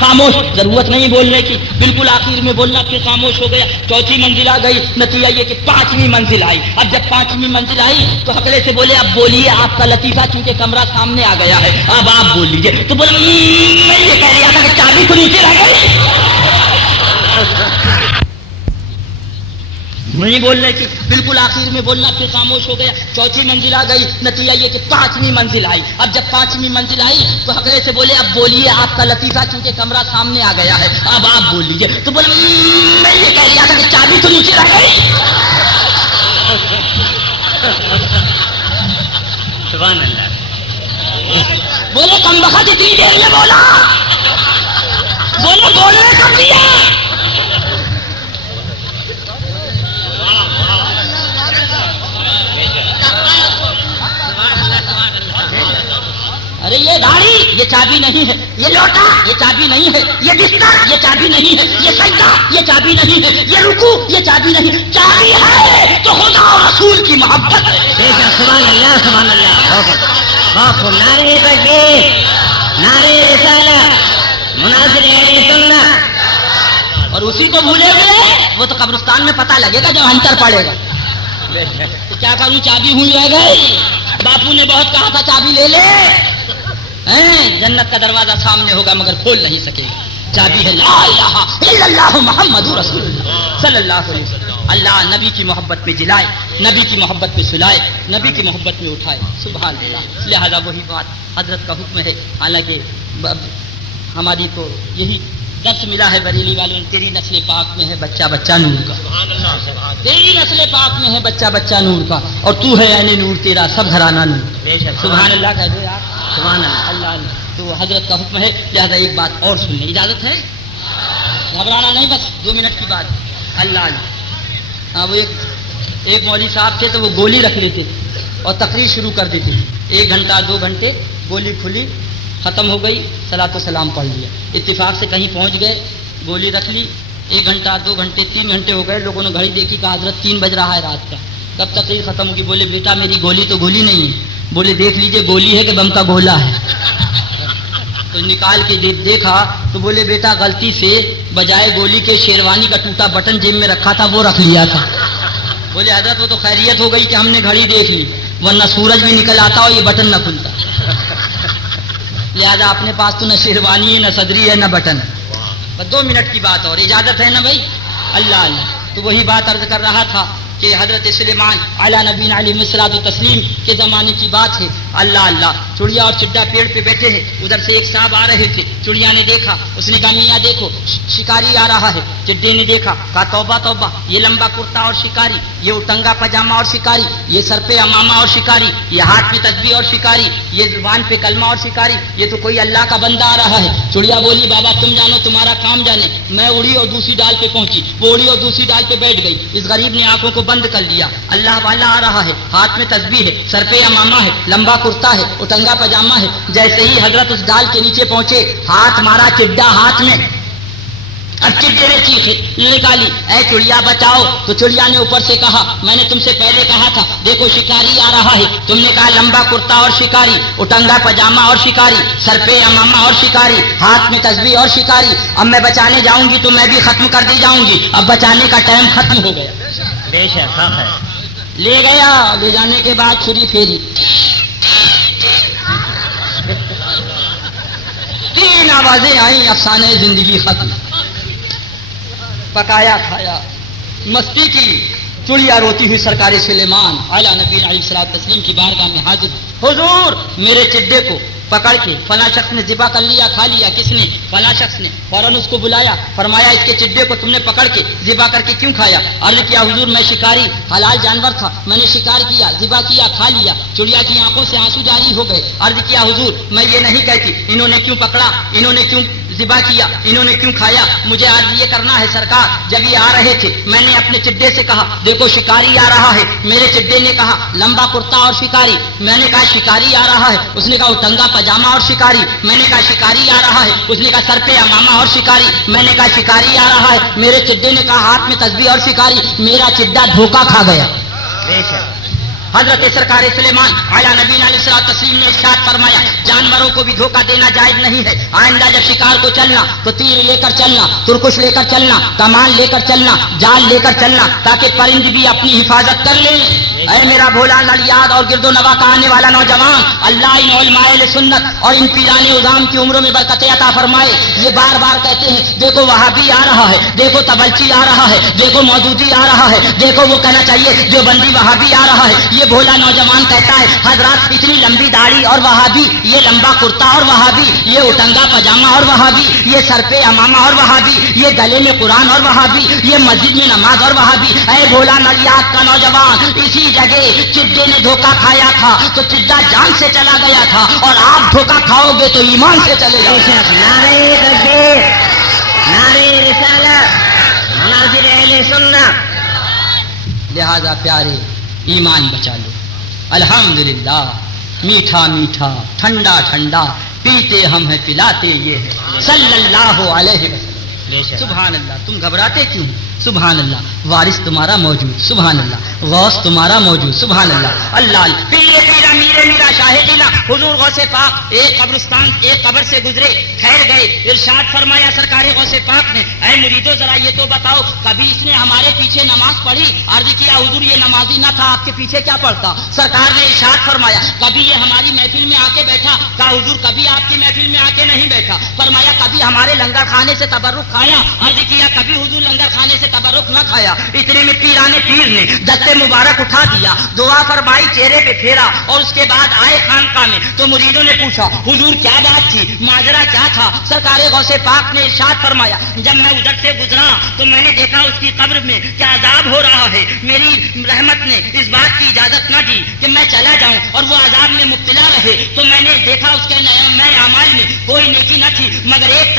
خاموش, ضرورت نہیں بولنے کی, بالکل آخر میں بولنا. پھر خاموش ہو گیا. چوتھی منزل آ گئی. نتیجہ یہ کہ 5ویں منزل آئی. اب جب 5ویں منزل آئی تو حقلے سے بولے اب بولیے آپ کا لطیفہ, چونکہ کمرہ سامنے آ گیا ہے, اب آپ بول لیجیے. تو بولے میں یہ کہہ رہا تھا کہ چابی تو نیچے رہ گئی, نہیں بولنے کی, بالکل آخر میں بولنا. پھر خاموش ہو گیا. چوتھی منزل آ گئی. نتیجہ یہ کہ 5ویں منزل آئی. اب جب 5ویں منزل آئی تو حقلے سے بولے اب بولیے آپ کا لطیفہ, چونکہ کمرہ سامنے آ گیا ہے, اب آپ بول لیجیے. تو بولے میں یہ کہہ رہا تھا کہ چابی تو نیچے رہ گئی. سبحان اللہ. بولے کم بخت اتنی دیر میں بولا, بولے بولنے کر دیا. ارے یہ گاڑی یہ چابی نہیں ہے, یہ لوٹا یہ چابی نہیں ہے, یہ بستر یہ چابی نہیں ہے, یہ سجدہ یہ چابی نہیں ہے, یہ رکوع یہ چابی نہیں. چابی ہے تو خدا اور رسول کی محبت ہے. سبحان اللہ سبحان اللہ. نعرے تکبیر, نعرے رسالت, مناظر اہل سنت. اور اسی کو بھولے ہوئے, وہ تو قبرستان میں پتہ لگے گا جب ہنٹر پڑے گا. تو کیا کروں, چابی ہوئی رہ گئی. باپو نے بہت کہا تھا چابی لے لے, جنت کا دروازہ سامنے ہوگا مگر کھول نہیں سکے گا. چابی ہے لا الہ الا اللہ محمد رسول اللہ صلی اللہ علیہ وسلم. اللہ نبی کی محبت میں جلائے, نبی کی محبت میں سلائے, نبی کی محبت میں اٹھائے. سبحان اللہ. لہذا وہی بات حضرت کا حکم ہے. حالانکہ ہماری تو یہی درس ملا ہے بریلی والوں، تیری نسل پاک میں ہے بچہ بچہ نور کا، تیری نسل پاک میں ہے بچہ بچہ نور کا، اور تو ہے عین نور، تیرا سب گھرانہ نور۔ سبحان اللہ کہہ دو یار، سبحان اللہ، اللہ اللہ۔ تو حضرت کا حکم ہے، لہٰذا ایک بات اور سن لیں، اجازت ہے؟ گھبرانا نہیں، بس 2 منٹ کی بات۔ اللہ اللہ۔ ہاں، وہ ایک مولوی صاحب تھے تو وہ گولی رکھ لیتے اور تقریر شروع کر دیتے، 1 گھنٹہ 2 گھنٹے، گولی کھلی، ختم ہو گئی، صلاۃ و سلام پڑھ لیا، اتفاق سے کہیں پہنچ گئے، گولی رکھ لی، 1 گھنٹہ 2 گھنٹے 3 گھنٹے ہو گئے، لوگوں نے گھڑی دیکھی، کہا حضرت 3 بج رہا ہے رات کا، کب تقریر ختم ہوگی؟ بولے بیٹا میری گولی تو گولی نہیں ہے، بولے دیکھ لیجئے گولی ہے کہ بم کا گولا ہے؟ تو نکال کے دیکھا تو بولے بیٹا غلطی سے بجائے گولی کے شیروانی کا ٹوٹا بٹن جیب میں رکھا تھا، وہ رکھ لیا تھا۔ بولے حضرت وہ تو خیریت ہو گئی کہ ہم نے گھڑی دیکھ لی، ورنہ سورج بھی نکل آتا اور یہ بٹن نہ کھلتا۔ لہذا اپنے پاس تو نہ شیروانی ہے، نہ صدری ہے، نہ بٹن۔ بس 2 منٹ کی بات اور اجازت ہے نا بھائی؟ اللہ اللہ۔ تو وہی بات عرض کر رہا تھا کہ حضرت سلیمان علیٰ نبینا علیہ الصلوۃ والتسلیم کے زمانے کی بات ہے۔ اللہ اللہ، چڑیا اور چڈا پیڑ پہ بیٹھے ہیں، ادھر سے ایک صاحب آ رہے تھے، چڑیا نے دیکھا، اس نے کہا میاں دیکھو شکاری آ رہا ہے۔ چڈے نے دیکھا، کہا توبہ توبہ، یہ لمبا کرتا اور شکاری، یہ اٹنگا پاجامہ اور شکاری، یہ سر پہ امامہ اور شکاری، یہ ہاتھ میں تسبیح اور شکاری، یہ زبان پہ کلمہ اور شکاری، یہ تو کوئی اللہ کا بندہ آ رہا ہے۔ چڑیا بولی بابا تم جانو، تمہارا کام جانے۔ میں اڑی اور دوسری ڈال پہ پہنچی، وہ اڑی اور دوسری ڈال پہ بیٹھ گئی۔ اس غریب نے آنکھوں کو بند کر لیا، اللہ والا آ رہا ہے، ہاتھ میں تسبیح ہے، سر پہ امامہ ہے، لمبا کرتا ہے، اٹنگا پاجامہ ہے۔ جیسے ہی حضرت اس ڈال کے نیچے پہنچے، ہاتھ مارا چڈا ہاتھ میں، اب چڈے نے چیخی نکالی، اے چڑیا بچاؤ۔ تو چڑیا نے اوپر سے کہا میں نے تم سے پہلے کہا تھا دیکھو شکاری آ رہا ہے، تم نے کہا لمبا کرتا اور شکاری، اٹنگا پاجامہ اور شکاری، سر پہ امامہ اور شکاری، ہاتھ میں تسبیح اور شکاری۔ اب میں بچانے جاؤں گی تو میں بھی ختم کر دی جاؤں گی، اب بچانے کا ٹائم ختم ہو گیا۔ بے شک حق ہے۔ لے گیا، لے جانے کے بعد چھری پھیری، 3 آوازیں آئیں، افسانے زندگی ختم۔ پکایا کھایا، مستی کی، چڑیا روتی ہوئی سرکار سلیمان اعلیٰ نبی علیہ الصلوۃ والتسلیم کی بارگاہ میں حاضر، حضور میرے چڈے کو پکڑ کے فلاں شخص نے ذبح کر لیا، کھا لیا۔ کس نے؟ فلاں شخص نے۔ فوراً اس کو بلایا، فرمایا اس کے چڈے کو تم نے پکڑ کے ذبح کر کے کیوں کھایا؟ عرض کیا حضور میں شکاری، حلال جانور تھا، میں نے شکار کیا، ذبح کیا، کھا لیا۔ چڑیا کی آنکھوں سے آنسو جاری ہو گئے۔ عرض کیا حضور میں یہ نہیں کہتی انہوں نے کیوں پکڑا، انہوں نے کیوں ذبح کیا، انہوں نے کیوں کھایا، مجھے آج یہ کرنا ہے سرکار۔ جب یہ آ رہے تھے میں نے اپنے چڈے سے کہا دیکھو شکاری آ رہا ہے، میرے چڈے نے کہا لمبا کرتا اور شکاری، میں نے کہا شکاری آ رہا ہے، اس نے کہا اٹنگا پاجامہ اور شکاری، میں نے کہا شکاری آ رہا ہے، اس نے کہا سر پہ امامہ اور شکاری، میں نے کہا شکاری آ رہا ہے، میرے چڈے نے کہا ہاتھ میں تسبیح اور شکاری، میرا چڈا دھوکہ کھا گیا۔ بے شک حضرت سرکار سلیمان اعلیٰ نبی علیہ الصلوۃ والتسلیم نے ارشاد فرمایا جانوروں کو بھی دھوکہ دینا جائز نہیں ہے۔ آئندہ جب شکار کو چلنا تو تیر لے کر چلنا، ترکش لے کر چلنا، کمان لے کر چلنا، جال لے کر چلنا، تاکہ پرند بھی اپنی حفاظت کر لیں۔ اے میرا بھولا نلیاد اور گرد و نواح کا آنے والا نوجوان، اللہ ان علماء اہل سنت اور ان پیران عظام کی عمروں میں برکت عطا فرمائے۔ یہ بار بار کہتے ہیں دیکھو وہابی آ رہا ہے، دیکھو تبلچی آ رہا ہے، دیکھو مودودی آ رہا ہے، دیکھو وہ کہنا چاہیے جو بندی وہابی آ رہا ہے۔ یہ بھولا نوجوان کہتا ہے حضرات اتنی لمبی داڑھی اور وہابی، یہ لمبا کرتا اور وہابی، یہ اٹنگا پاجامہ اور وہابی، یہ سر پہ امامہ اور وہابی، یہ گلے میں قرآن اور وہابی، یہ مسجد میں نماز اور وہابی۔ اے بھولا نلیاد کا نوجوان، اسی جگہ چڈے نے دھوکہ کھایا تھا تو چڈا جان سے چلا گیا تھا، اور آپ دھوکہ کھاؤ گے تو ایمان سے چلے جاؤ گے۔ نعرہ تکبیر، نعرہ رسالت، مناظر اہل سنت۔ لہذا پیارے ایمان بچا لو۔ الحمدللہ، میٹھا میٹھا، ٹھنڈا ٹھنڈا، پیتے ہم ہیں پلاتے یہ ہے صلی اللہ علیہ وسلم۔ سبحان اللہ، تم گھبراتے کیوں؟ سبحان اللہ، وارث تمہارا موجود، سبحان اللہ، غوث تمہارا موجود، سبحان اللہ۔ اللہ پیرے پیرا میرے میرا شاہ جینا حضور غوث پاک ایک قبرستان ایک قبر سے گزرے، ٹھہر گئے، ارشاد فرمایا سرکار غوث پاک نے اے مریدو ذرا یہ تو بتاؤ کبھی اس نے ہمارے پیچھے نماز پڑھی؟ عرض کیا حضور یہ نمازی نہ تھا، آپ کے پیچھے کیا پڑھتا؟ سرکار نے ارشاد فرمایا کبھی یہ ہماری محفل میں آ کے بیٹھا؟ کہا حضور کبھی آپ کی محفل میں آ کے نہیں بیٹھا۔ فرمایا کبھی ہمارے لنگر کھانے سے تبرک کھایا؟ عرض کیا کبھی حضور لنگر کھانے سے تبرک نہ کھایا۔ اتنے میں پیرانے پیر نے دست مبارک اٹھا دیا، دعا فرمائی، چہرے پہ پھیرا اور اور اس کے بعد آئے خانقاہ میں تو مریدوں نے پوچھا حضور کیا بات تھی, ماجرا کیا تھا؟ سرکار غوث پاک نے ارشاد فرمایا جب میں ادھر سے گزرا تو میں نے دیکھا اس کی قبر میں کیا عذاب ہو رہا ہے. میری رحمت نے اس بات کی اجازت نہ دی کہ میں چلا جاؤں اور وہ عذاب میں مبتلا رہے. تو میں نے دیکھا اس کے نئے اعمال میں کوئی نیکی نہ تھی, مگر ایک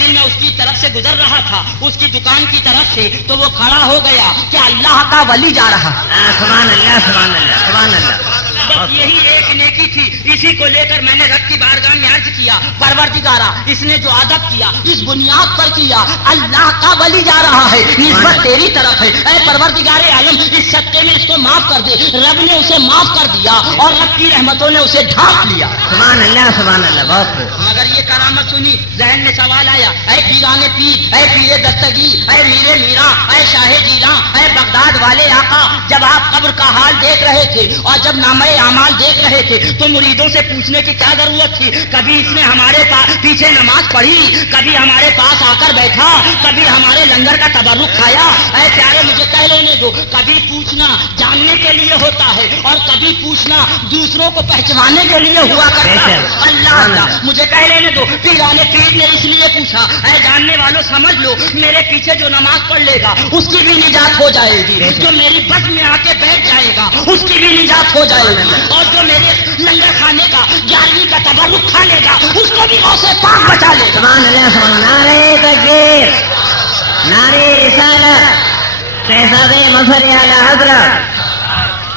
دن میں اس کی طرف سے گزر رہا تھا, اس کی دکان کی طرف سے, تو وہ کھڑا ہو گیا کہ اللہ کا ولی جا رہا. سبحان اللہ سبحان اللہ سبحان اللہ. بس یہی ایک نیکی تھی, اسی کو لے کر میں نے رب کی بارگاہ میں عرض کیا پروردگارا اس نے جو ادب کیا اس بنیاد پر کیا, اللہ کا ولی جا رہا ہے, نسبت تیری طرف ہے, اے پروردگار عالم اس صدقے میں اس کو معاف کر دے. رب نے اسے معاف کر دیا اور رب کی رحمتوں نے اسے ڈھانپ لیا. سبحان اللہ سبحان اللہ. بہت خوب. مگر یہ کرامت سنی ذہن میں سوال آیا, اے پیران پیر, اے پیر دستگیر, اے میر میرا, اے شاہ جیلاں, اے بغداد والے آقا, جب آپ قبر کا حال دیکھ رہے تھے اور جب نامہ اعمال دیکھ رہے تھے تو مریدوں سے پوچھنے کی کیا ضرورت تھی؟ کبھی اس نے ہمارے پاس پیچھے نماز پڑھی, کبھی ہمارے پاس آ کر بیٹھا, کبھی ہمارے لنگر کا تبرک کھایا. اے پیارے مجھے کہہ لینے دو, کبھی پوچھنا جاننے کے لیے ہوتا ہے اور کبھی پوچھنا دوسروں کو پہچانے کے لیے ہوا کرتا ہے. اللہ اللہ مجھے کہہ لینے دو, پیرانے پیر نے اس لیے پوچھا اے جاننے والوں سمجھ لو میرے پیچھے جو نماز پڑھ لے گا اس کی بھی نجات ہو جائے گی, جو میری بس میں آ کے بیٹھ جائے گا اس کی بھی نجات ہو جائے گی, اور جو میرے لنگر کھانے کا 11ویں کا تبرک کھا لے گا اس کو بھی غوث پاک بچا لے گا. سبحان اللہ سبحان اللہ. نعرہ تکبیر, نعرہ رسالت, شہزاد مظہر اعلی حضرت.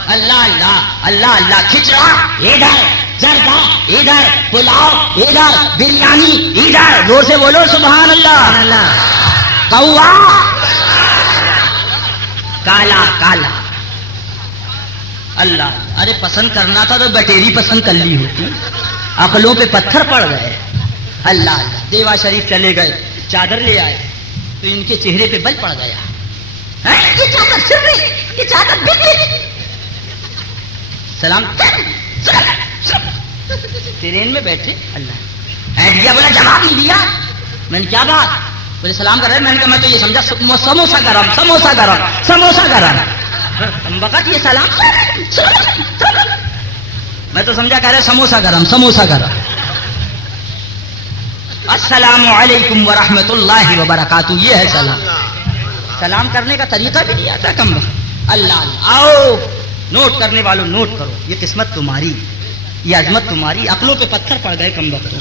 اللہ اللہ اللہ اللہ. کھچڑا ادھر, زردہ ادھر, پلاؤ ادھر, بریانی ادھر. زور سے بولو سبحان اللہ. اللہ کوا کالا کالا. اللہ, ارے پسند کرنا تھا تو بٹیری پسند کر لی ہوتی, عقلوں پہ پتھر پڑ گئے. اللہ اللہ. دیوا شریف چلے گئے, چادر لے آئے تو ان کے چہرے پہ بل پڑ گیا. یہ چادر سر رہی, یہ چادر بک گئی. سلام ٹرین میں بیٹھے, اللہ دیا بولا جواب نہیں دیا. میں نے کیا بات؟ بولے سلام کر رہے. میں نے کہا میں تو یہ سمجھا سموسا گرم, سموسا گرم, سموسا گرم. وقت یہ سلام میں تو سمجھا کہہ رہے سموسا گرم, سموسا گرم. السلام علیکم ورحمۃ اللہ وبرکاتہ. یہ ہے سلام. سلام کرنے کا طریقہ بھی نہیں آتا کم وقت. اللہ اللہ. آؤ نوٹ کرنے والوں نوٹ کرو, یہ قسمت تمہاری, یہ عظمت تمہاری. عقلوں پہ پتھر پڑ گئے کم وقتوں.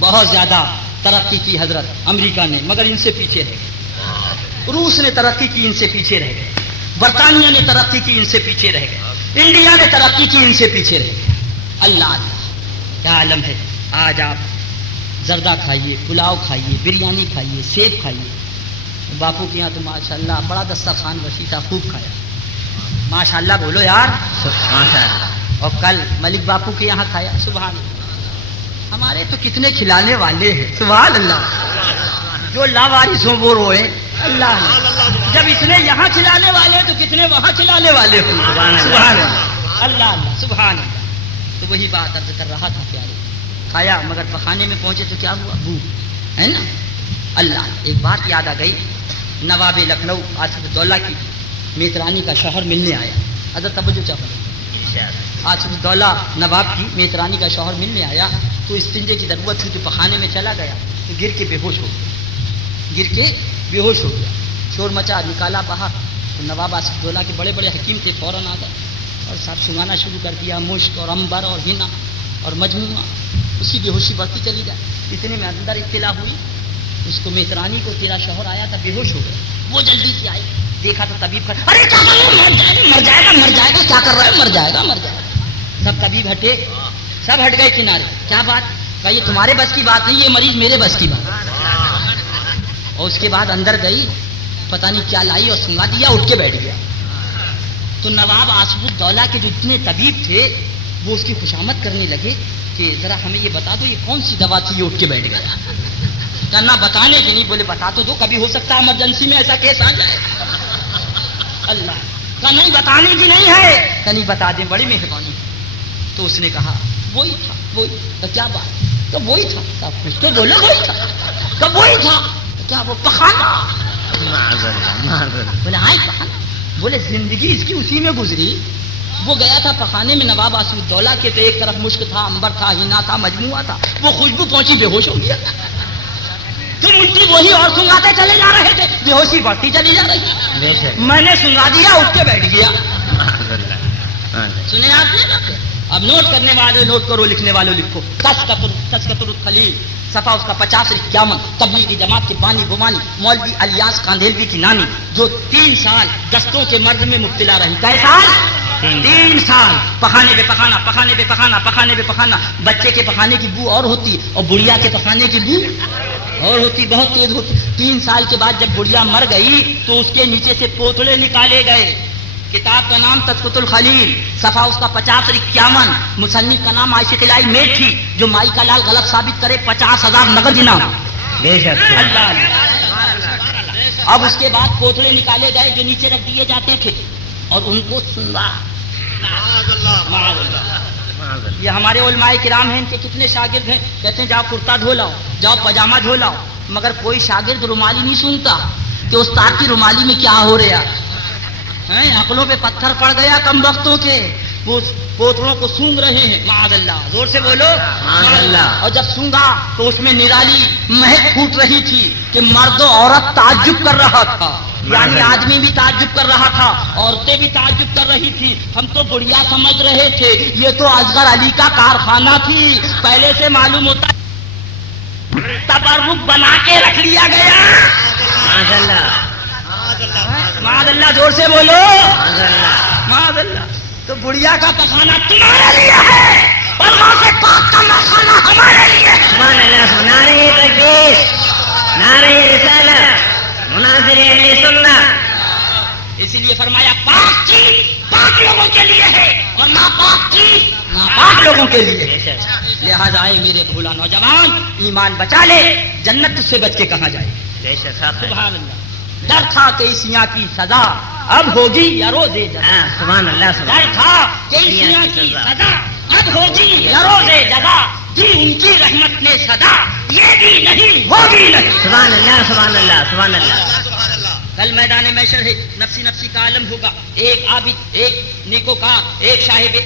بہت زیادہ ترقی کی حضرت امریکہ نے, مگر ان سے پیچھے رہ گئے. روس نے ترقی کی, ان سے پیچھے رہ گئے. برطانیہ نے ترقی کی, ان سے پیچھے رہ گئے. انڈیا نے ترقی کی, ان سے پیچھے رہ گئے. اللہ اللہ کیا عالم ہے. آج آپ زردہ کھائیے, پلاؤ کھائیے, بریانی کھائیے, سیب کھائیے. باپو کے یہاں تو ماشاءاللہ بڑا دسترخوان وسیع تھا, خوب کھایا. ماشاءاللہ بولو یار, ماشاءاللہ. اور کل ملک باپو کے یہاں کھایا. سبحان اللہ. ہمارے تو کتنے کھلانے والے ہیں. سبحان اللہ. جو لاوارث ہوں وہ روئے. اللہ اللہ. جب اس نے یہاں کھلانے والے تو کتنے وہاں کھلانے والے ہوں. سبحان اللہ. اللہ اللہ سبحان اللہ. تو وہی بات عرض کر رہا تھا پیارے. کھایا مگر پخانے میں پہنچے تو کیا ہوا؟ بو ہے نا. اللہ. ایک بات یاد آ گئی. نواب لکھنؤ آصف الدولہ کی میترانی کا شوہر ملنے آیا. حضرت توجہ چاہیے. آصف الدولہ نواب کی میترانی کا شوہر ملنے آیا تو استنجے کی ضرورت تھی تو پخانے میں چلا گیا تو گر کے بے ہوش ہو گیا. گر کے بے ہوش ہو گیا. شور مچا, نکالا باہر تو نواب آصف الدولہ کے بڑے بڑے حکیم تھے, فوراً آ گئے اور سب سنگانا شروع کر دیا. مشک اور امبر اور ہنا اور مجموعہ. اس کی بے ہوشی بڑھتی چلی جائے. اتنے میں اندر اطلاع ہوئی اس کو میترانی کو, تیرا شوہر آیا تھا, بے ہوش ہو گیا. وہ جلدی سے آئی, دیکھا تو طبیب کر, ارے کیا کر رہا ہے, مر جائے گا, مر جائے گا, کیا کر رہا ہے, مر جائے گا, مر جائے گا. سب طبیب ہٹے, سب ہٹ گئے کنارے. کیا بات؟ کہ یہ تمہارے بس کی بات نہیں, یہ مریض میرے بس کی بات. اور اس کے بعد اندر گئی, پتہ نہیں کیا لائی اور سنگا دیا, اٹھ کے بیٹھ گیا. تو نواب آصف الدولہ کے جو اتنے طبیب تھے وہ اس کی خوشامد کرنے لگے کہ ذرا ہمیں یہ بتا دو یہ کون سی دوا تھی, یہ اٹھ کے بیٹھ گیا. نہ بتانے کی نہیں, بولے بتا تو دو, کبھی ہو سکتا ہے ایمرجنسی میں ایسا کیس آ جائے. اللہ کا نہیں بتانے کی نہیں ہے, کہ نہیں بتا دیں, بڑی مہربانی. تو اس نے کہا وہی تھا, وہی. تو کیا بات؟ تو وہی تھا. سب کچھ تو بولے وہی تھا. تو وہی تھا. تو کیا وہ پخانا؟ بولے آئی پخانا. بولے زندگی اس کی اسی میں گزری وہ گیا تھا پخانے میں نواب آصفالدولہ کے، تو ایک طرف مشک تھا، عنبر تھا، ہنا تھا، مجموعہ تھا، وہ خوشبو پہنچی، بے ہوش ہو گیا. تم الٹی وہی اور سنگاتے چلے جا رہے تھے، بے ہوشی بڑھتی چلی جا رہی. میں نے سنگا دیا، اٹھ کے بیٹھ گیا. سنے آپ نے؟ اب نوٹ کرنے والے نوٹ کرو، لکھنے والوں لکھو. تذکرۃ الخلیل، صفحہ اس کا 50-51. تبلیغی جماعت کے بانی بمانی مولوی الیاس کاندھیلوی کی نانی، جو 3 سال دستوں کے مرض میں مبتلا رہی. کئے سال؟ 3 سال. پخانے پہ پخانا، پخانے پہ پخانا، پخانے پہ پخانا. بچے کے پخانے کی بو اور ہوتی اور بڑھیا کے پخانے کی بو اور ہوتی، بہت تیز ہوتی. 3 سال کے بعد جب بڑھیا مر گئی تو اس کے نیچے سے پوتڑے نکالے گئے. کتاب کا نام تذکرۃ الخلیل، صفحہ اس کا 50-51. مصنف کا نام عائشہ طلائی میٹھی، جو مائی کا لال غلط ثابت کرے 50,000 نقد انعام. بے شک. اب اس کے بعد پوتڑے نکالے گئے جو نیچے رکھ دیے جاتے تھے، اور ان کو سنوا. یہ ہمارے علماء کرام ہیں، ان کے کتنے شاگرد ہیں، کہتے ہیں جاؤ کرتا دھو لاؤ، جاؤ پاجامہ دھو لاؤ، مگر کوئی شاگرد رومالی نہیں سونگتا کہ استاد کی رومالی میں کیا ہو رہا ہے. عقلوں پہ پتھر پڑ گیا کم وقتوں کے، وہ پوتڑوں کو سونگ رہے ہیں. معاذ اللہ، زور سے بولو معاذ اللہ. اور جب سونگا تو اس میں نرالی مہک پھوٹ رہی تھی کہ مرد و عورت تعجب کر رہا تھا. یعنی آدمی بھی تعجب کر رہا تھا، عورتیں بھی تعجب کر رہی تھی. ہم تو بڑھیا سمجھ رہے تھے، یہ تو اصغر علی کا کارخانہ تھی. پہلے سے معلوم ہوتا تبرک بنا کے رکھ لیا گیا. معاذ اللہ. معاذ اللہ، زور سے بولو معاذ اللہ. معاذ اللہ. تو بڑھیا کا پخانا تمہارے لیے ہے اور غوث پاک کا پخانا ہمارے لیے. سبحان اللہ. نعرہ تکبیر، نعرہ رسالت، مناظر اہل سنت. اسی لیے فرمایا پاک چیز پاک لوگوں کے لیے ہے اور ناپاک چیز ناپاک لوگوں کے لیے. لہذا آئے میرے بھولا نوجوان، ایمان بچا لے، جنت تجھ سے بچ کے کہاں جائے. بے شک. سبحان اللہ. ڈر تھا کہ عیسیاں کی سزا اب ہوگی یا روز جزا. سبحان اللہ. ڈر تھا کہ عیسیاں کی سزا اب ہوگی یا روز جزا. دی ان کی رحمت نے صدا، یہ بھی نہیں وہ بھی نہیں. سبحان اللہ. سبحان اللہ. سبحان اللہ. کل میدان محشر ہے، نفسی نفسی کا عالم ہوگا. ایک عابد، ایک نیکوکار، ایک شاہب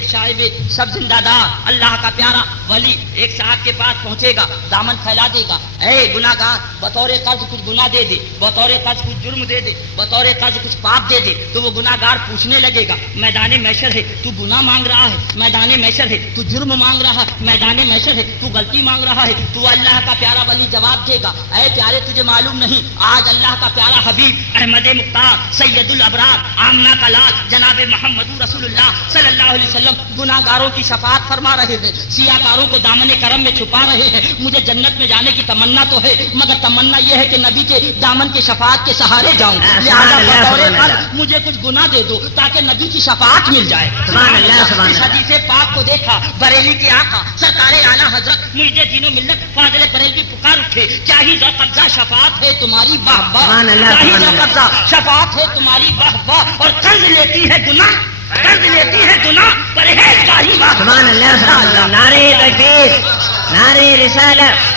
سب زندہ دار، اللہ کا پیارا ولی ایک صاحب کے پاس پہنچے گا، دامن پھیلا دے گا. اے گناہگار، بطور قرض کچھ گناہ دے دے، بطور قرض کچھ جرم دے دے، بطور قرض کچھ پاپ دے دے. تو وہ گناہگار پوچھنے لگے گا، میدان محشر ہے تو گناہ مانگ رہا ہے، میدان محشر ہے تو جرم مانگ رہا ہے، میدان محشر ہے تو غلطی مانگ رہا ہے. تو اللہ کا پیارا ولی جواب دے گا، اے پیارے تجھے معلوم نہیں، آج اللہ کا پیارا حبیب احمد مختار سید الابرار آمنہ کا لال جناب محمد رسول اللہ صلی اللہ علیہ وسلم گناہگاروں کی شفاعت فرما رہے ہیں، سیاہ کاروں کو دامن کرم میں چھپا رہے ہیں. مجھے جنت میں جانے کی تمنا تو ہے، مگر تمنا یہ ہے کہ نبی کے دامن کے شفاعت کے سہارے جاؤں. لہٰذا بطور قرض مجھے کچھ گناہ دے دو تاکہ نبی کی شفاعت مل جائے. اس حدیث پاک کو دیکھا، بریلی کے آقا سرکار اعلیٰ حضرت مجھے دین و ملت فاضل بریلوی پکار اٹھے، چاہیے ذو قبضہ شفاعت ہے تمہاری واہ واہ، چاہیے ذو قبضہ شفاعت ہے تمہاری واہ واہ. اور قرض لیتی ہے گناہ، قرض لیتی ہے گناہ، پرہیزگاری واہ. سبحان اللہ. سبحان اللہ. نعرہ تکبیر، نعرہ رسالت.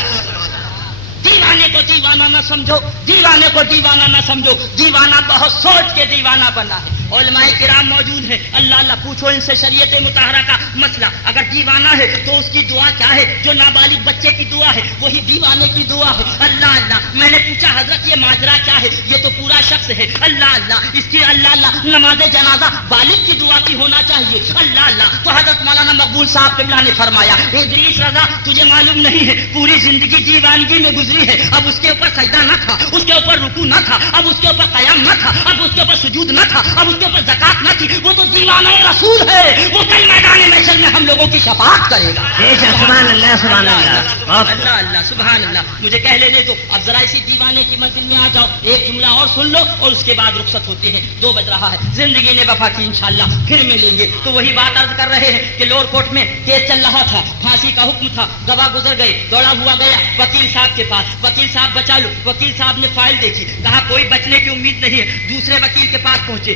دیوانے کو دیوانہ نہ سمجھو، دیوانے کو دیوانہ نہ سمجھو. دیوانہ بہت سوچ کے دیوانہ بنا ہے. علماء کرام موجود ہیں، اللہ اللہ پوچھو ان سے شریعت مطہرہ کا مسئلہ. اگر دیوانہ ہے تو اس کی دعا کیا ہے؟ جو نابالغ بچے کی دعا ہے وہی دیوانے کی دعا ہے. اللہ اللہ. میں نے پوچھا حضرت یہ ماجرا کیا ہے؟ یہ تو پورا شخص ہے. اللہ اللہ. اس کی اللہ اللہ نماز جنازہ بالغ کی دعا کی ہونا چاہیے. اللہ اللہ. تو حضرت مولانا مقبول صاحب قبلہ نے فرمایا، ادریس رضا تجھے معلوم نہیں ہے پوری زندگی دیوانگی میں گزری ہے، اب اس کے اوپر سجدہ نہ تھا، اس کے اوپر رکوع نہ تھا، اب اس کے اوپر قیام نہ تھا، اب اس کے اوپر سجود نہ تھا، اب اس کے اوپر زکات نہ تھی. وہ تو دیوانہ رسول ہے، وہ کل میدان محشر میں ہم لوگوں کی شفاعت کرے گا. سبحان اللہ. سبحان اللہ. اللہ اللہ. سبحان اللہ. مجھے کہہ لینے دو، اب ذرا اسی دیوانے کی منزل میں آ جاؤ. ایک جملہ اور سن لو اور اس کے بعد رخصت ہوتے ہیں. 2 بج رہا ہے. زندگی نے وفا کی، انشاءاللہ پھر ملیں گے. تو وہی بات عرض کر رہے ہیں کہ لوور کورٹ میں کیس چل رہا تھا، پھانسی کا حکم تھا، گواہ گزر گئے، دوڑا ہوا گیا وکیل صاحب کے پاس، وکیل صاحب بچا لو. وکیل صاحب نے فائل دیکھی، کہا کوئی بچنے کی امید نہیں ہے. دوسرے وکیل کے پاس پہنچے،